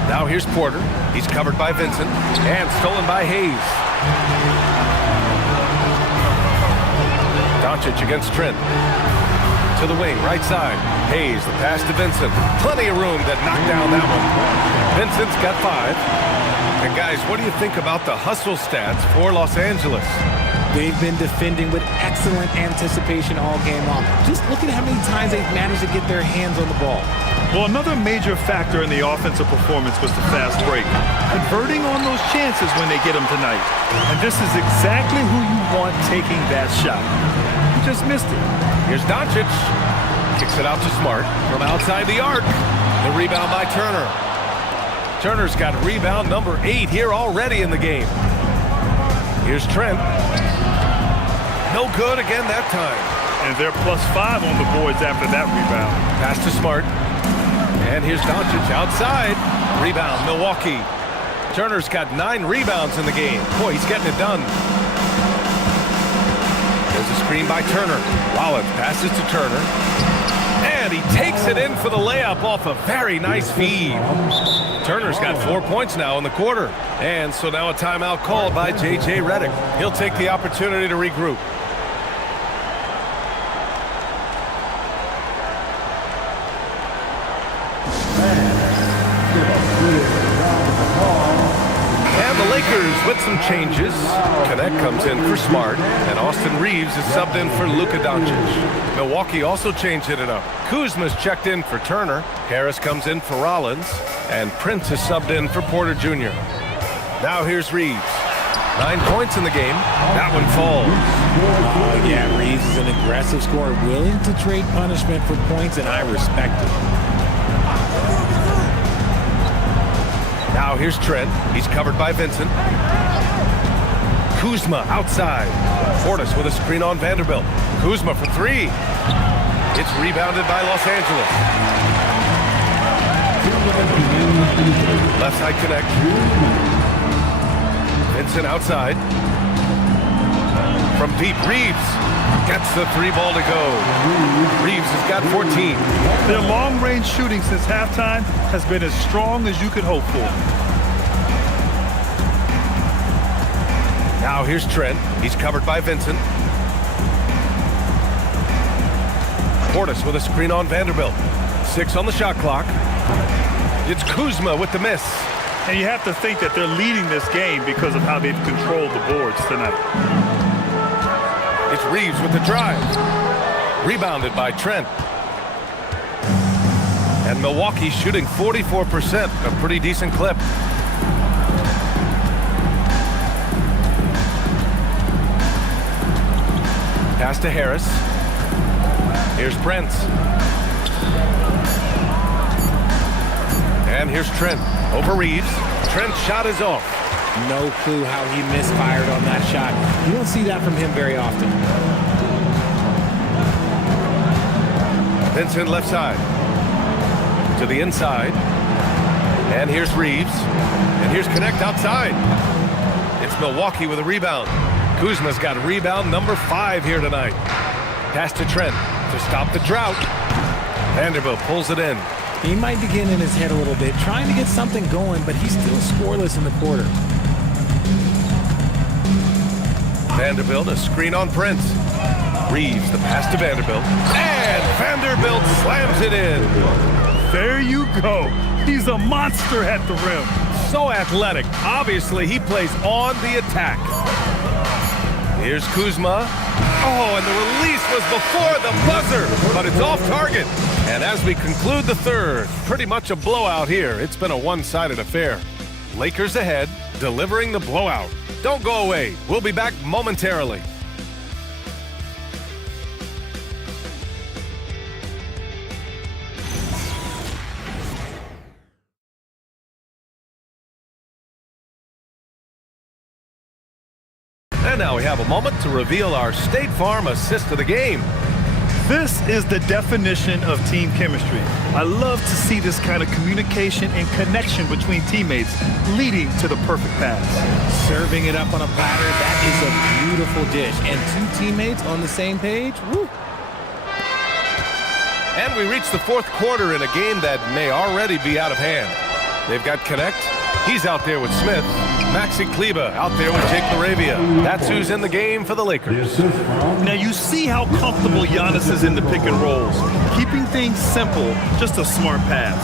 Now here's Porter. He's covered by Vincent. And stolen by Hayes. Doncic against Trent. To the wing, right side. Hayes, the pass to Vincent. Plenty of room that knocked down that one. Vincent's got 5. And guys, what do you think about the hustle stats for Los Angeles? They've been defending with excellent anticipation all game long. Just look at how many times they've managed to get their hands on the ball. Well, another major factor in the offensive performance was the fast break. Converting on those chances when they get them tonight. And this is exactly who you want taking that shot. You just missed it. Here's Doncic. Kicks it out to Smart from outside the arc. The rebound by Turner. Turner's got rebound number 8 here already in the game. Here's Trent. No good again that time. And they're +5 on the boards after that rebound. Pass to Smart. And here's Doncic outside. Rebound, Milwaukee. Turner's got 9 rebounds in the game. Boy, he's getting it done. There's a screen by Turner. Rollins passes to Turner. And he takes it in for the layup off a very nice feed. Turner's got 4 points now in the quarter. And so now a timeout called by J.J. Redick. He'll take the opportunity to regroup. And the Lakers with some changes. Connect comes in for Smart, and Austin Reeves is subbed in for Luka Doncic. Milwaukee also changed it up. Kuzma's checked in for Turner. Harris comes in for Rollins, and Prince is subbed in for Porter Jr. Now here's Reeves. 9 points in the game. That one falls. Oh, yeah, Reeves is an aggressive scorer, willing to trade punishment for points, and I respect it. Now here's Trent. He's covered by Vincent. Kuzma outside. Portis with a screen on Vanderbilt. Kuzma for 3. It's rebounded by Los Angeles. Left side connect. Vincent outside. From deep, Reeves gets the 3 ball to go. Reeves has got 14. Their long-range shooting since halftime has been as strong as you could hope for. Now here's Trent. He's covered by Vincent. Portis with a screen on Vanderbilt. 6 on the shot clock. It's Kuzma with the miss. And you have to think that they're leading this game because of how they've controlled the boards tonight. It's Reeves with the drive. Rebounded by Trent. And Milwaukee shooting 44%, a pretty decent clip. Pass to Harris. Here's Prince. And here's Trent over Reeves. Trent's shot is off. No clue how he misfired on that shot. You don't see that from him very often. Vincent left side. To the inside. And here's Reeves. And here's Connect outside. It's Milwaukee with a rebound. Kuzma's got rebound number 5 here tonight. Pass to Trent to stop the drought. Vanderbilt pulls it in. He might be getting in his head a little bit, trying to get something going, but he's still scoreless in the quarter. Vanderbilt, a screen on Prince. Reeves, the pass to Vanderbilt. And Vanderbilt slams it in. There you go. He's a monster at the rim. So athletic. Obviously, he plays on the attack. Here's Kuzma. Oh, and the release was before the buzzer, but it's off target. And as we conclude the third, pretty much a blowout here. It's been a one-sided affair. Lakers ahead, delivering the blowout. Don't go away. We'll be back momentarily. And now we have a moment to reveal our State Farm assist of the game. This is the definition of team chemistry. I love to see this kind of communication and connection between teammates leading to the perfect pass. Serving it up on a platter, that is a beautiful dish. And two teammates on the same page, woo. And we reach the fourth quarter in a game that may already be out of hand. They've got Connect. He's out there with Smith. Maxi Kleber out there with Jake Laravia. That's who's in the game for the Lakers. Now you see how comfortable Giannis is in the pick and rolls. Keeping things simple, just a smart pass.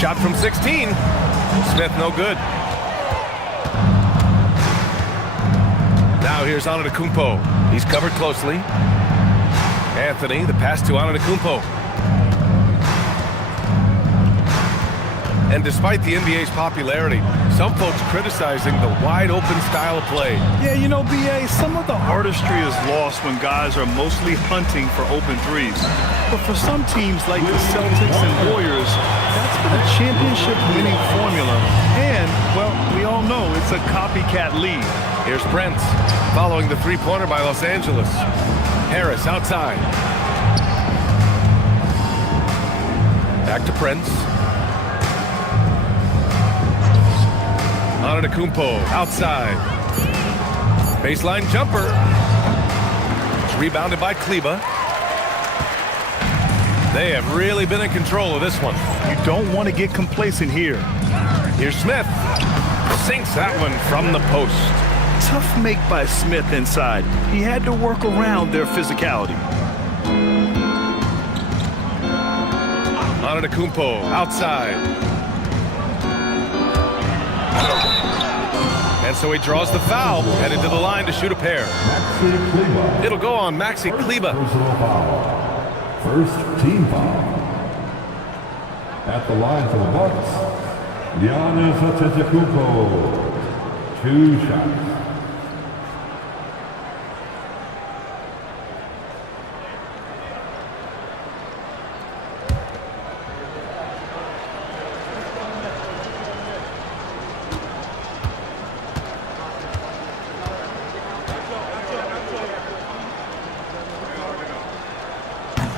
Shot from 16. Smith no good. Now here's Antetokounmpo. He's covered closely. Anthony, the pass to Antetokounmpo. And despite the NBA's popularity, some folks criticizing the wide-open style of play. Yeah, you know, BA, some of the artistry is lost when guys are mostly hunting for open threes. But for some teams like the Celtics and Warriors, that's been a championship-winning formula. And, well, we all know it's a copycat league. Here's Prince, following the three-pointer by Los Angeles. Harris outside. Back to Prince. Antetokounmpo outside. Baseline jumper. It's rebounded by Kleber. They have really been in control of this one. You don't want to get complacent here. Here's Smith. Sinks that one from the post. Tough make by Smith inside. He had to work around their physicality. Antetokounmpo outside. And so he draws the foul, headed to the line to shoot a pair. It'll go on Maxi Kleber. First team foul. At the line for the Bucks, Giannis Antetokounmpo. 2 shots.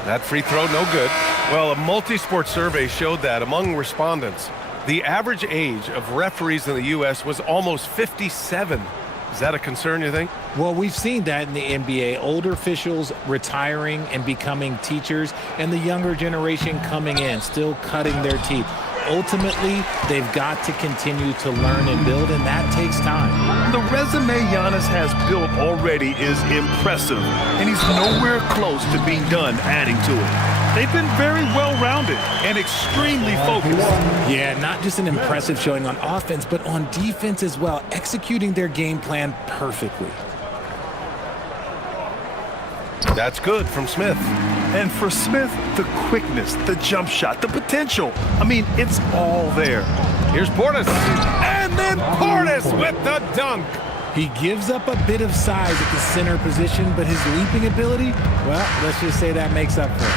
That free throw, no good. Well, a multi-sport survey showed that among respondents, the average age of referees in the U.S. was almost 57. Is that a concern, you think? Well, we've seen that in the NBA. Older officials retiring and becoming teachers, and the younger generation coming in, still cutting their teeth. Ultimately, they've got to continue to learn and build, and that takes time. The resume Giannis has built already is impressive, and he's nowhere close to being done adding to it. They've been very well-rounded and extremely focused. Yeah, not just an impressive showing on offense, but on defense as well, executing their game plan perfectly. That's good from Smith. And for Smith, the quickness, the jump shot, the potential. I mean, it's all there. Here's Portis. And then Portis with the dunk. He gives up a bit of size at the center position, but his leaping ability, well, let's just say that makes up for it.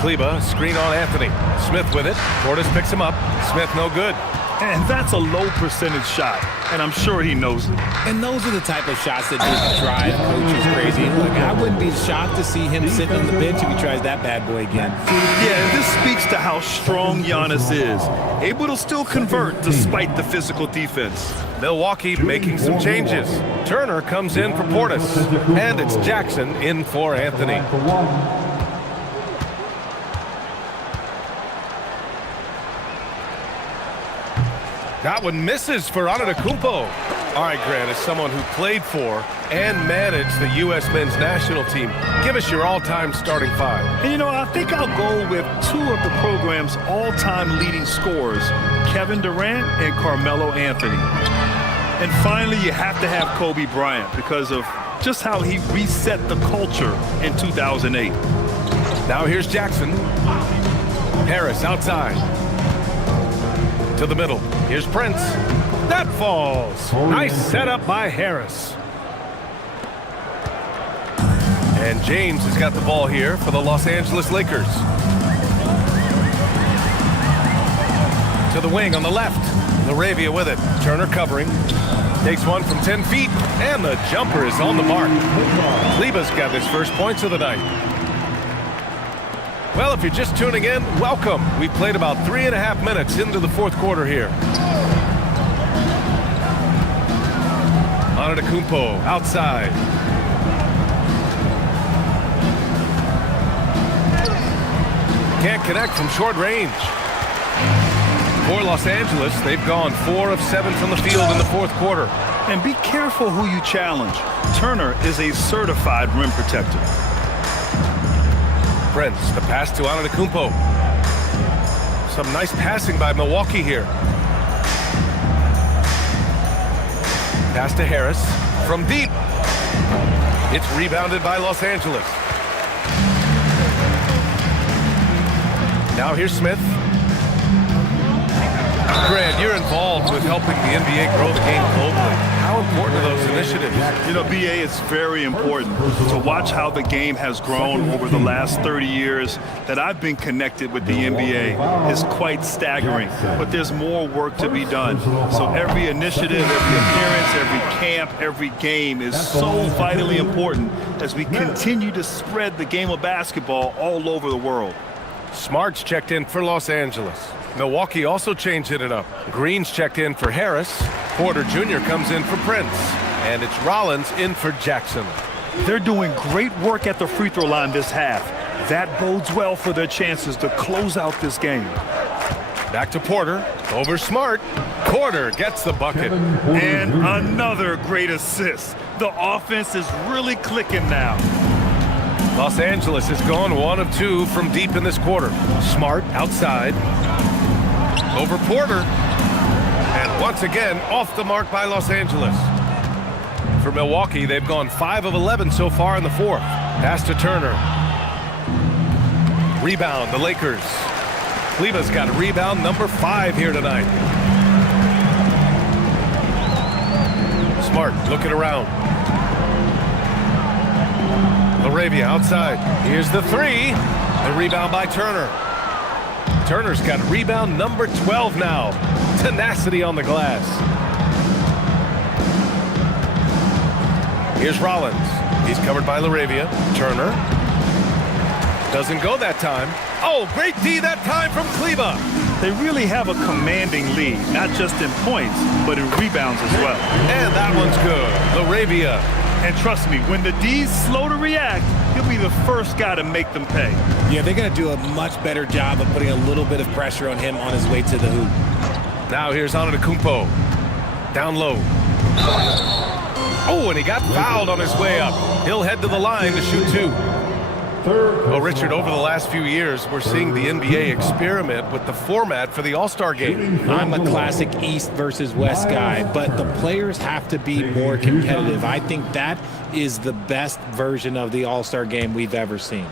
Kleber, screen on Anthony. Smith with it. Portis picks him up. Smith no good. And that's a low percentage shot, and I'm sure he knows it. And those are the type of shots that just drive coaches crazy. Look, I wouldn't be shocked to see him sitting on the bench if he tries that bad boy again. Yeah, this speaks to how strong Giannis is. Able to still convert despite the physical defense. Milwaukee making some changes. Turner comes in for Portis, and it's Jackson in for Anthony. That one misses for Antetokounmpo. All right, Grant, as someone who played for and managed the U.S. men's national team, give us your all-time starting five. And you know, I think I'll go with two of the program's all-time leading scorers, Kevin Durant and Carmelo Anthony. And finally, you have to have Kobe Bryant because of just how he reset the culture in 2008. Now here's Jackson. Harris outside. To the middle. Here's Prince. That falls. Nice setup by Harris. And James has got the ball here for the Los Angeles Lakers. To the wing on the left. LaRavia with it. Turner covering. Takes one from 10 feet. And the jumper is on the mark. Kleba's got his first points of the night. Well, if you're just tuning in, welcome. We've played about 3.5 minutes into the fourth quarter here. Antetokounmpo outside. Can't connect from short range. For Los Angeles, they've gone 4 of 7 from the field in the fourth quarter. And be careful who you challenge. Turner is a certified rim protector. Prince, the pass to Antetokounmpo. Some nice passing by Milwaukee here. Pass to Harris from deep. It's rebounded by Los Angeles. Now here's Smith. Grant, you're involved with helping the NBA grow the game globally. How important are those initiatives? You know, BA, it's very important to watch how the game has grown over the last 30 years that I've been connected with the NBA. Is quite staggering, but there's more work to be done. So every initiative, every appearance, every camp, every game is so vitally important as we continue to spread the game of basketball all over the world. Smart's checked in for Los Angeles. Milwaukee also changing it up. Green's checked in for Harris. Porter Jr. comes in for Prince. And it's Rollins in for Jackson. They're doing great work at the free throw line this half. That bodes well for their chances to close out this game. Back to Porter. Over Smart. Porter gets the bucket. And another great assist. The offense is really clicking now. Los Angeles has gone 1 of 2 from deep in this quarter. Smart outside. Over Porter. And once again, off the mark by Los Angeles. For Milwaukee, they've gone 5 of 11 so far in the fourth. Pass to Turner. Rebound, the Lakers. Kleba's got a rebound number 5 here tonight. Smart looking around. LaRavia outside. Here's the 3. The rebound by Turner. Turner's got rebound number 12 now. Tenacity on the glass. Here's Rollins. He's covered by LaRavia. Turner. Doesn't go that time. Oh, great D that time from Kleba. They really have a commanding lead, not just in points, but in rebounds as well. And that one's good. LaRavia. And trust me, when the D's slow to react, he'll be the first guy to make them pay. Yeah, they're going to do a much better job of putting a little bit of pressure on him on his way to the hoop. Now here's Antetokounmpo. Down low. Oh, and he got fouled on his way up. He'll head to the line to shoot 2. Well, Richard, over the last few years, we're seeing the NBA experiment with the format for the All-Star game. I'm a classic East versus West guy, but the players have to be more competitive. I think that is the best version of the All-Star game we've ever seen.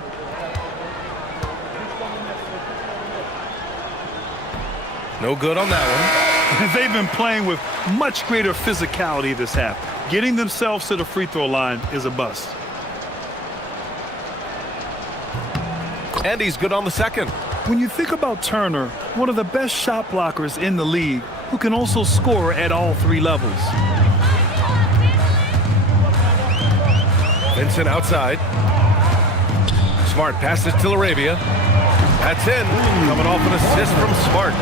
No good on that one. They've been playing with much greater physicality this half. Getting themselves to the free throw line is a bust. And he's good on the second. When you think about Turner, one of the best shot blockers in the league, who can also score at all 3 levels. Vincent outside. Smart passes to LaRavia. That's in. Coming off an assist from Smart.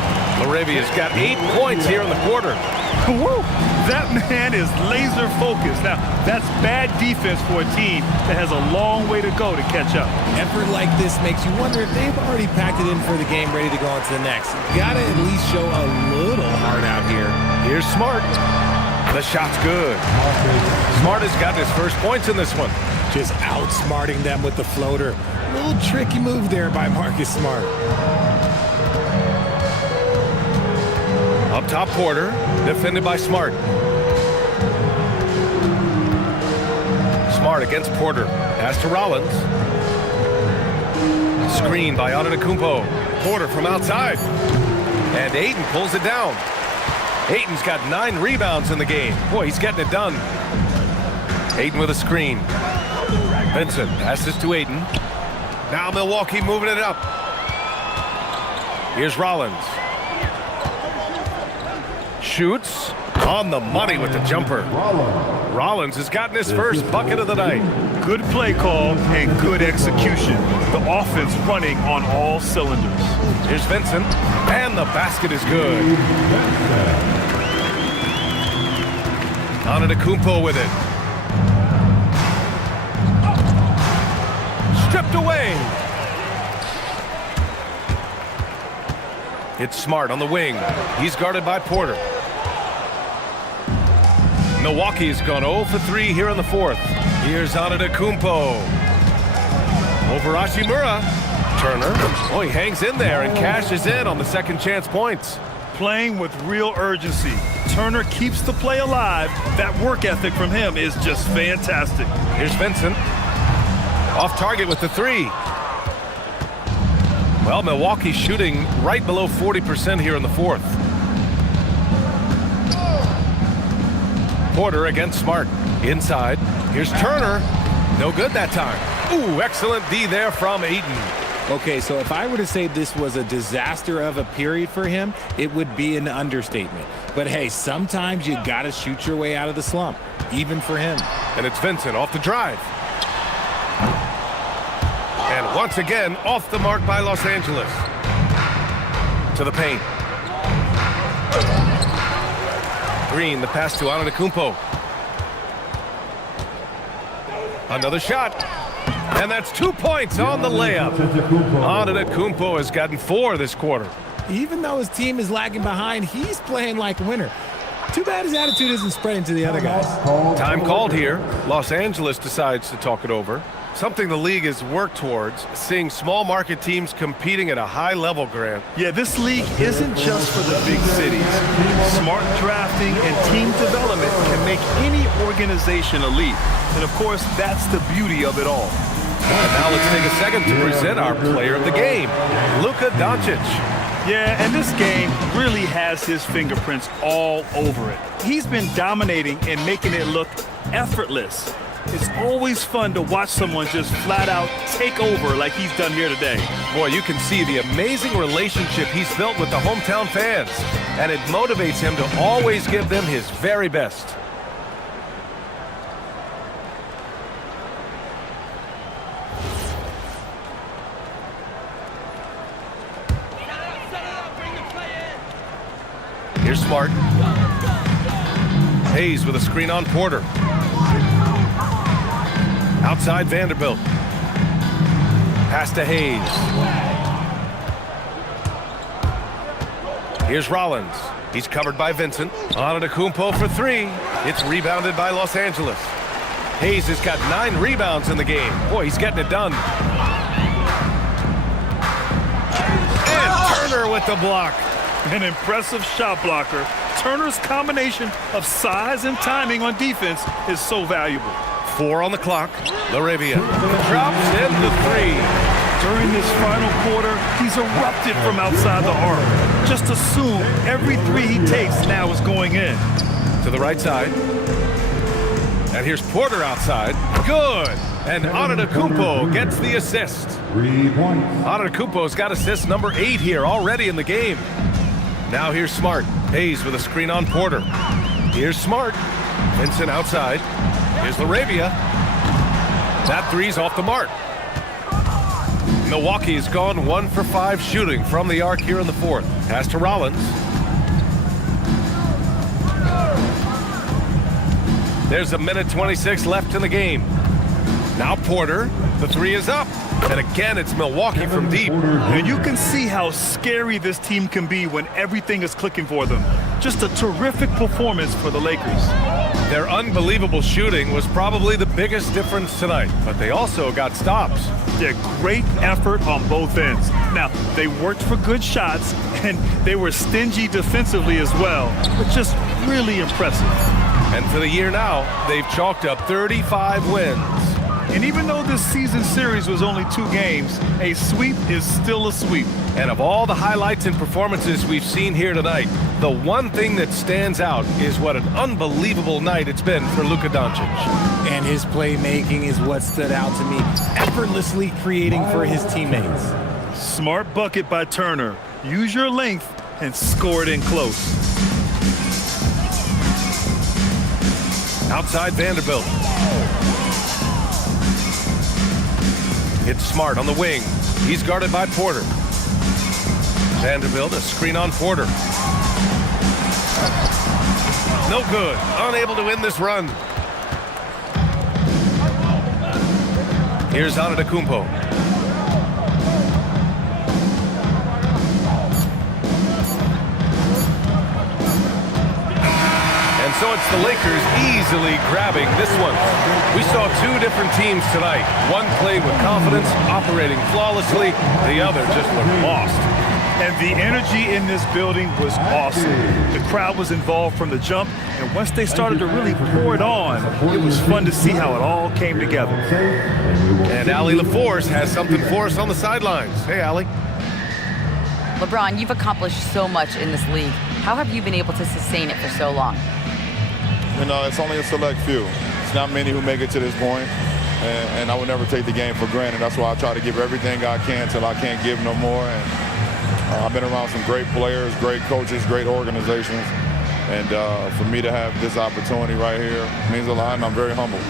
LaRavia's got 8 points here in the quarter. Woo! That man is laser focused. Now, that's bad defense for a team that has a long way to go to catch up. Effort like this makes you wonder if they've already packed it in for the game, ready to go on to the next. Got to at least show a little heart out here. Here's Smart. The shot's good. Smart has got his first points in this one. Just outsmarting them with the floater. Little tricky move there by Marcus Smart. Up top, Porter, defended by Smart. Smart against Porter. Pass to Rollins. Screen by Antetokounmpo. Porter from outside. And Ayton pulls it down. Ayton's got 9 rebounds in the game. Boy, he's getting it done. Ayton with a screen. Vincent passes to Ayton. Now Milwaukee moving it up. Here's Rollins. Shoots on the money with the jumper. Rollins has gotten his first bucket of the night. Good play call and good execution. The offense running on all cylinders. Here's Vincent, and the basket is good. Antetokounmpo with it. Stripped away. It's Smart on the wing. He's guarded by Porter. Milwaukee's gone 0 for 3 here in the fourth. Here's Antetokounmpo. Over Hachimura. Turner. Oh, he hangs in there and cashes in on the second chance points. Playing with real urgency. Turner keeps the play alive. That work ethic from him is just fantastic. Here's Vincent. Off target with the 3. Well, Milwaukee's shooting right below 40% here in the fourth. Porter against Smart. Inside. Here's Turner. No good that time. Ooh, excellent D there from Ayton. Okay, so if I were to say this was a disaster of a period for him, it would be an understatement. But hey, sometimes you gotta shoot your way out of the slump, even for him. And it's Vincent off the drive. And once again, off the mark by Los Angeles. To the paint. Green, the pass to Antetokounmpo. Another shot. And that's 2 points on the layup. Antetokounmpo has gotten 4 this quarter. Even though his team is lagging behind, he's playing like a winner. Too bad his attitude isn't spreading to the other guys. Time called here. Los Angeles decides to talk it over. Something the league has worked towards, seeing small market teams competing at a high level, Grant. Yeah, this league isn't just for the big cities. Smart drafting and team development can make any organization elite. And of course, that's the beauty of it all. And now let's take a second to present our player of the game, Luka Doncic. Yeah, and this game really has his fingerprints all over it. He's been dominating and making it look effortless. It's always fun to watch someone just flat out take over like he's done here today. Boy, you can see the amazing relationship he's built with the hometown fans, and it motivates him to always give them his very best. Here's Smart. Hayes with a screen on Porter. Outside Vanderbilt. Pass to Hayes. Here's Rollins. He's covered by Vincent. Antetokounmpo for 3. It's rebounded by Los Angeles. Hayes has got 9 rebounds in the game. Boy, he's getting it done. And Turner with the block. An impressive shot blocker. Turner's combination of size and timing on defense is so valuable. 4 on the clock. Laravia drops in the 3. During this final quarter, he's erupted from outside the arc. Just assume every 3 he takes now is going in. To the right side. And here's Porter outside. Good. And Antetokounmpo gets the assist. 3 points. Antetokounmpo's got assist number 8 here already in the game. Now here's Smart. Hayes with a screen on Porter. Here's Smart. Vincent outside. Here's Laravia. That 3's off the mark. Milwaukee's gone 1 for 5 shooting from the arc here in the fourth. Pass to Rollins. There's a minute 26 left in the game. Now Porter, the three is up. And again, it's Milwaukee from deep. And you can see how scary this team can be when everything is clicking for them. Just a terrific performance for the Lakers. Their unbelievable shooting was probably the biggest difference tonight, but they also got stops. Yeah, great effort on both ends. Now, they worked for good shots, and they were stingy defensively as well, but just really impressive. And for the year now, they've chalked up 35 wins. And even though this season series was only 2 games, a sweep is still a sweep. And of all the highlights and performances we've seen here tonight, the one thing that stands out is what an unbelievable night it's been for Luka Doncic. And his playmaking is what stood out to me, effortlessly creating for his teammates. Smart bucket by Turner. Use your length and score it in close. Outside Vanderbilt. It's Smart on the wing. He's guarded by Porter. Vanderbilt, a screen on Porter. No good. Unable to win this run. Here's Antetokounmpo. And so it's the Lakers easily grabbing this one. We saw 2 different teams tonight. One played with confidence, operating flawlessly. The other just looked lost. And the energy in this building was awesome. The crowd was involved from the jump, and once they started to really pour it on, it was fun to see how it all came together. And Allie LaForce has something for us on the sidelines. Hey, Allie. LeBron, you've accomplished so much in this league. How have you been able to sustain it for so long? You know, it's only a select few. It's not many who make it to this point, and I would never take the game for granted. That's why I try to give everything I can till I can't give no more. And I've been around some great players, great coaches, great organizations, and for me to have this opportunity right here means a lot, and I'm very humbled.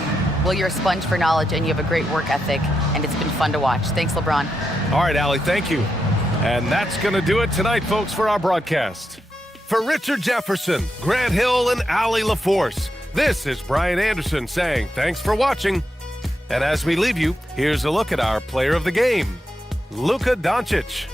Well, you're a sponge for knowledge, and you have a great work ethic, and it's been fun to watch. Thanks, LeBron. All right, Allie, thank you. And that's going to do it tonight, folks, for our broadcast. For Richard Jefferson, Grant Hill, and Allie LaForce, this is Brian Anderson saying thanks for watching. And as we leave you, here's a look at our player of the game, Luka Doncic.